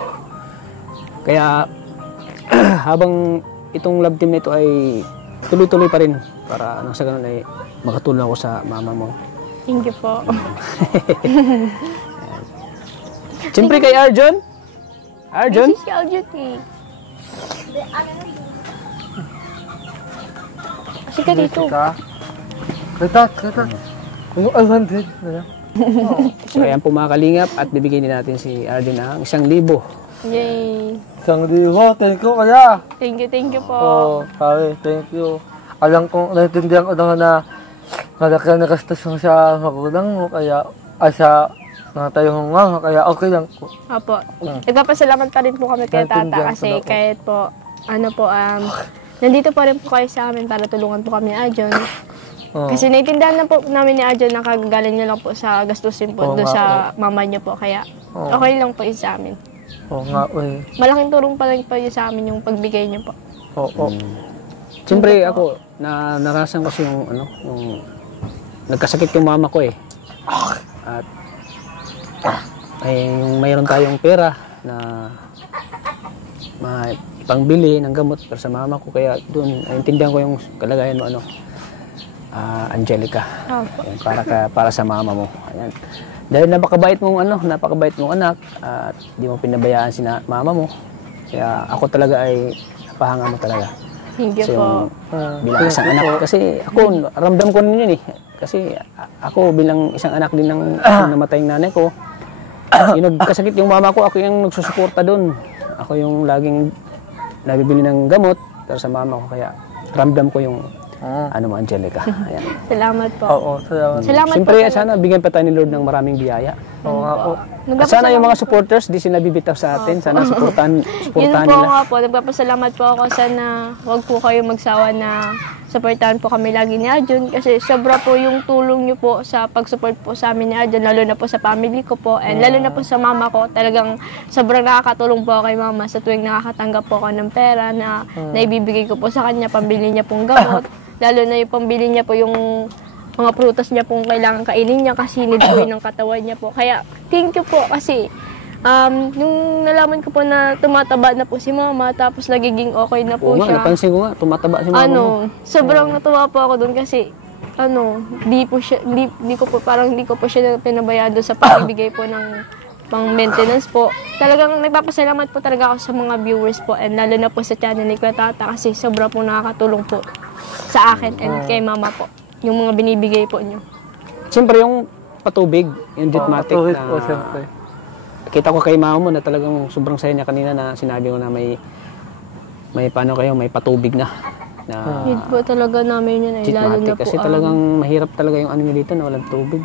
Kaya habang itong love team na ito ay tuloy-tuloy pa rin para sa ganun ay makatulong ako sa mama mo. Thank you po. Siyempre kay Arjun. Arjun? Si Arjun eh. Kasi ka dito. Kita. Yung 100 na lang. So ayan po mga kalingap at bibigyan din natin si Arjun ng 1,000. Yay. 1,000. Thank you kaya. Thank you po. Sabi, thank you. Alam kong naintindihan ko naman na malaki ang nakastas mo sa magulang mo, kaya sa mga tayo nga, kaya okay lang po. Opo. Nagpapasalamat pa rin po kami kay Tata Naintindihan ko kasi na po. kahit po, nandito pa rin po kayo sa amin para tulungan po kami ni Arjun. Kasi naiintindihan na po namin ni Arjun na kagaling niyo lang po sa gastusin po doon sa mama niyo po. Kaya okay lang po yun sa amin. Oo nga, Malaking tulong pa rin po yun sa amin yung pagbigay niyo po. Oo. Siyempre ako narasan ko yung nagkasakit yung mama ko eh. At yung mayroon tayong pera na pangbili ng gamot para sa mama ko, kaya doon naintindihan ko yung kalagayan mo Angelica. Ayan, para sa mama mo. Ayan. Dahil napakabait mong anak at di mo pinabayaan si mama mo. Kaya ako talaga ay napahanga mo talaga. Thank you Kasi po. bilang isang anak, kasi ako ramdam ko rin yun eh. Kasi ako bilang isang anak din ng namatayang nanay ko, yung nagkasakit yung mama ko, ako yung nagsusuporta doon. Ako yung laging nabibili ng gamot para sa mama ko, kaya ramdam ko yung mo Angelica. Ayan. Salamat po. Oo, salamat. Salamat Siyempre po. sana bigyan pa tayo ni Lord ng maraming biyaya. Oo nga po. At sana yung mga supporters di sila bibitaw sa atin, sana suportahan Yun po nila. nga po, nagpapasalamat po ako. Sana wag po kayo magsawa na supportahan po kami lagi ni Arjun kasi sobra po yung tulong niyo po sa pag-support po sa amin ni Arjun, lalo na po sa family ko po and lalo na po sa mama ko. Talagang sobrang nakakatulong po kay mama sa tuwing nakakatanggap po ako ng pera na naibibigay ko po sa kanya, pambili niya pong gamot. Lalo na yung pambili niya po yung mga prutas niya pong kailangan kainin niya kasi need po yun ng katawan niya po. Kaya thank you po kasi Yung nalaman ko po na tumataba na po si mama, tapos nagiging okay na po Oo nga, siya. napansin ko nga, tumataba si mama mo. Sobrang natuwa po ako doon kasi, di ko po siya pinabayado sa pagbibigay po ng pang maintenance po. Talagang nagpapasalamat po talaga ako sa mga viewers po and lalo na po sa channel ni Kuya Tata kasi sobra po nakakatulong po sa akin and kay mama po. Yung mga binibigay po niyo. Siyempre yung patubig, yung Jetmatic Patubig na po, siyempre. kita ko kay mama mo na talagang sobrang saya niya kanina na sinabi mo na may paano kayo, may patubig na. Yun po talaga namin yun ay lalo na Jetmatic po. kasi talagang mahirap talaga yung ano nyo dito na walang tubig.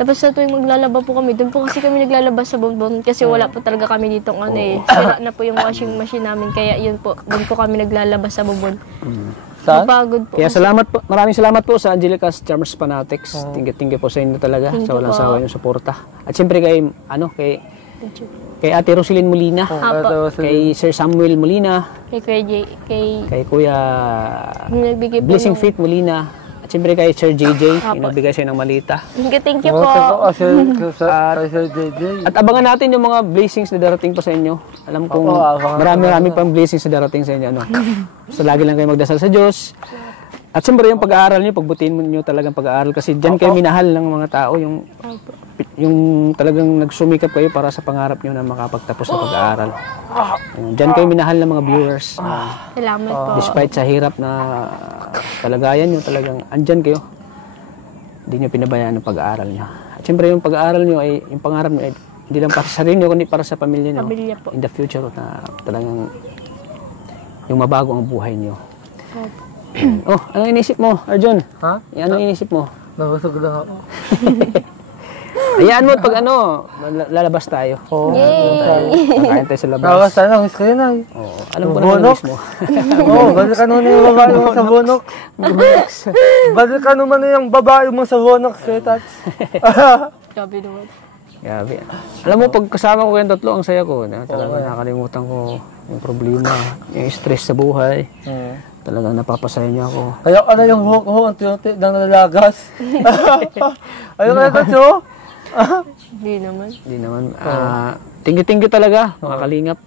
Tapos sa tuwing maglalaba po kami, doon po kasi kami naglalaba sa bonbon kasi wala po talaga kami dito sira na po yung washing machine namin kaya yun po, doon po kami naglalaba sa bonbon. Saan? Mapagod po. Kaya salamat po, maraming salamat po sa Angelica's Charmers Fanatics. Thank you po sa inyo talaga sa walang sawa yung suporta. At siyempre kay Ate Roselyn Molina, kay Sir Samuel Molina, Kay Kuya J, kay Kuya yung nagbigay po Blessing ng- Faith Molina, at siyempre kay Sir JJ, yung nagbigay sa'yo ng malita. Thank you po. Sir JJ. At abangan natin yung mga blessings na darating po sa inyo. Alam kong marami pang blessings na darating sa inyo. So lagi lang kayo magdasal sa Diyos. At siyempre yung pag-aaral niyo, pagbutihin niyo talagang pag-aaral kasi diyan kayo minahal ng mga tao, yung talagang nagsumikap kayo para sa pangarap niyo na makapagtapos sa pag-aaral. Diyan kayo minahal ng mga viewers. Salamat po. Despite sa hirap na kalagayan niyo, talagang andyan kayo. Hindi niyo pinabayaan ang pag-aaral niyo. At siyempre yung pag-aaral niyo ay, yung pangarap niyo ay hindi lang para sa sarili niyo, kundi para sa pamilya niyo. Pamilya po. In the future na talagang yung mabago ang buhay niyo. Oh, ano inisip mo, Arjun? Ha? Ano inisip mo? Nabusog lang ako. Hayaan mo pag lalabas tayo. Oo. Kakain tayo sa labas. Tawas tayo ng screen ay. Oo, alam ko naman Bonok? mismo. Oo, balikan mo na yung babae mo sa bonok. Balikan mo na yung babae mo sa bonok, sweetheart. Grabe naman. Grabe. Alam mo, pag kasama ko kayong tatlo, ang saya ko. Talagang nakalimutan ko yung problema, yung stress sa buhay. Talagang napapasaya niya ako. Ayaw ka na yung huk-huk, ang tuyunti ng nalalagas. Ayaw ka na tatso. Hindi naman. Hindi naman. Thank you talaga, mga kalingap.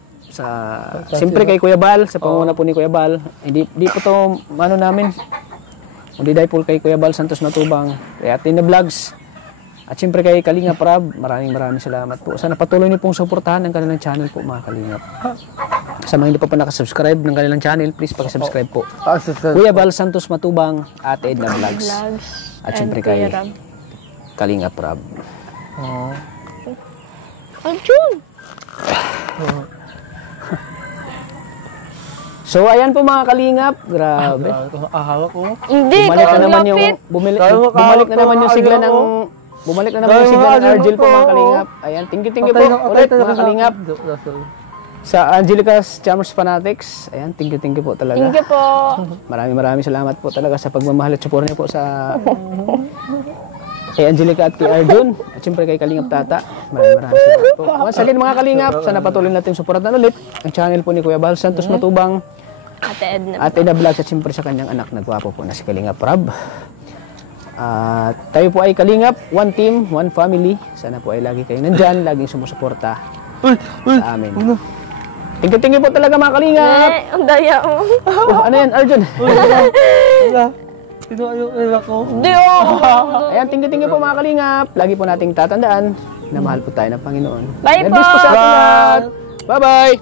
Siyempre kay Kuya Bal, sa panguna po ni Kuya Bal. Hindi po to, namin. Hindi dahil po kay Kuya Bal Santos Matubang, kay Atina Vlogs. At siyempre kay Kalingap Rab, maraming salamat po. Sana patuloy niyo pong suportahan ang kanilang channel po, mga Kalingap. Sa mga hindi pa nakasubscribe ng kanilang channel, please pakisubscribe po. Kuya Bal Santos Matubang, Ate Edna Vlogs. At siyempre kay Kalingap Rab. Arjun! So ayan po mga Kalingap, grabe. Ahawak ko. Hindi, Bumalik na naman yung lapit. bumalik na naman yung sigla ng Argel po, mga Kalingap. Ayan, thank you po ulit mga Kalingap. Sa Angelica's Charmers Fanatics, ayan, thank you po talaga. Thank you po. Maraming salamat po talaga sa pagmamahal at support niyo po sa kay Angelica at kay Arjun, at siyempre kay Kalingap Tata. Maraming salamat po. Once again mga Kalingap, sana patuloy natin suportahan ulit ang channel po ni Kuya Bal Santos Matubang, Ate Edna. Ate Edna Vlogs, at siyempre sa kanyang anak na gwapo po na si Kalingap Rab. At tayo po ay Kalingap, one team, one family. Sana po ay lagi kayo nandyan, laging sumusuporta sa amin. Thank you po talaga mga Kalingap. Ang daya mo. Ano yan, Arjun? Sino yung ko? Ayan, thank you po mga Kalingap. Lagi po nating tatandaan na mahal po tayo ng Panginoon. Bye God bless po. sa ating lahat. Bye-bye!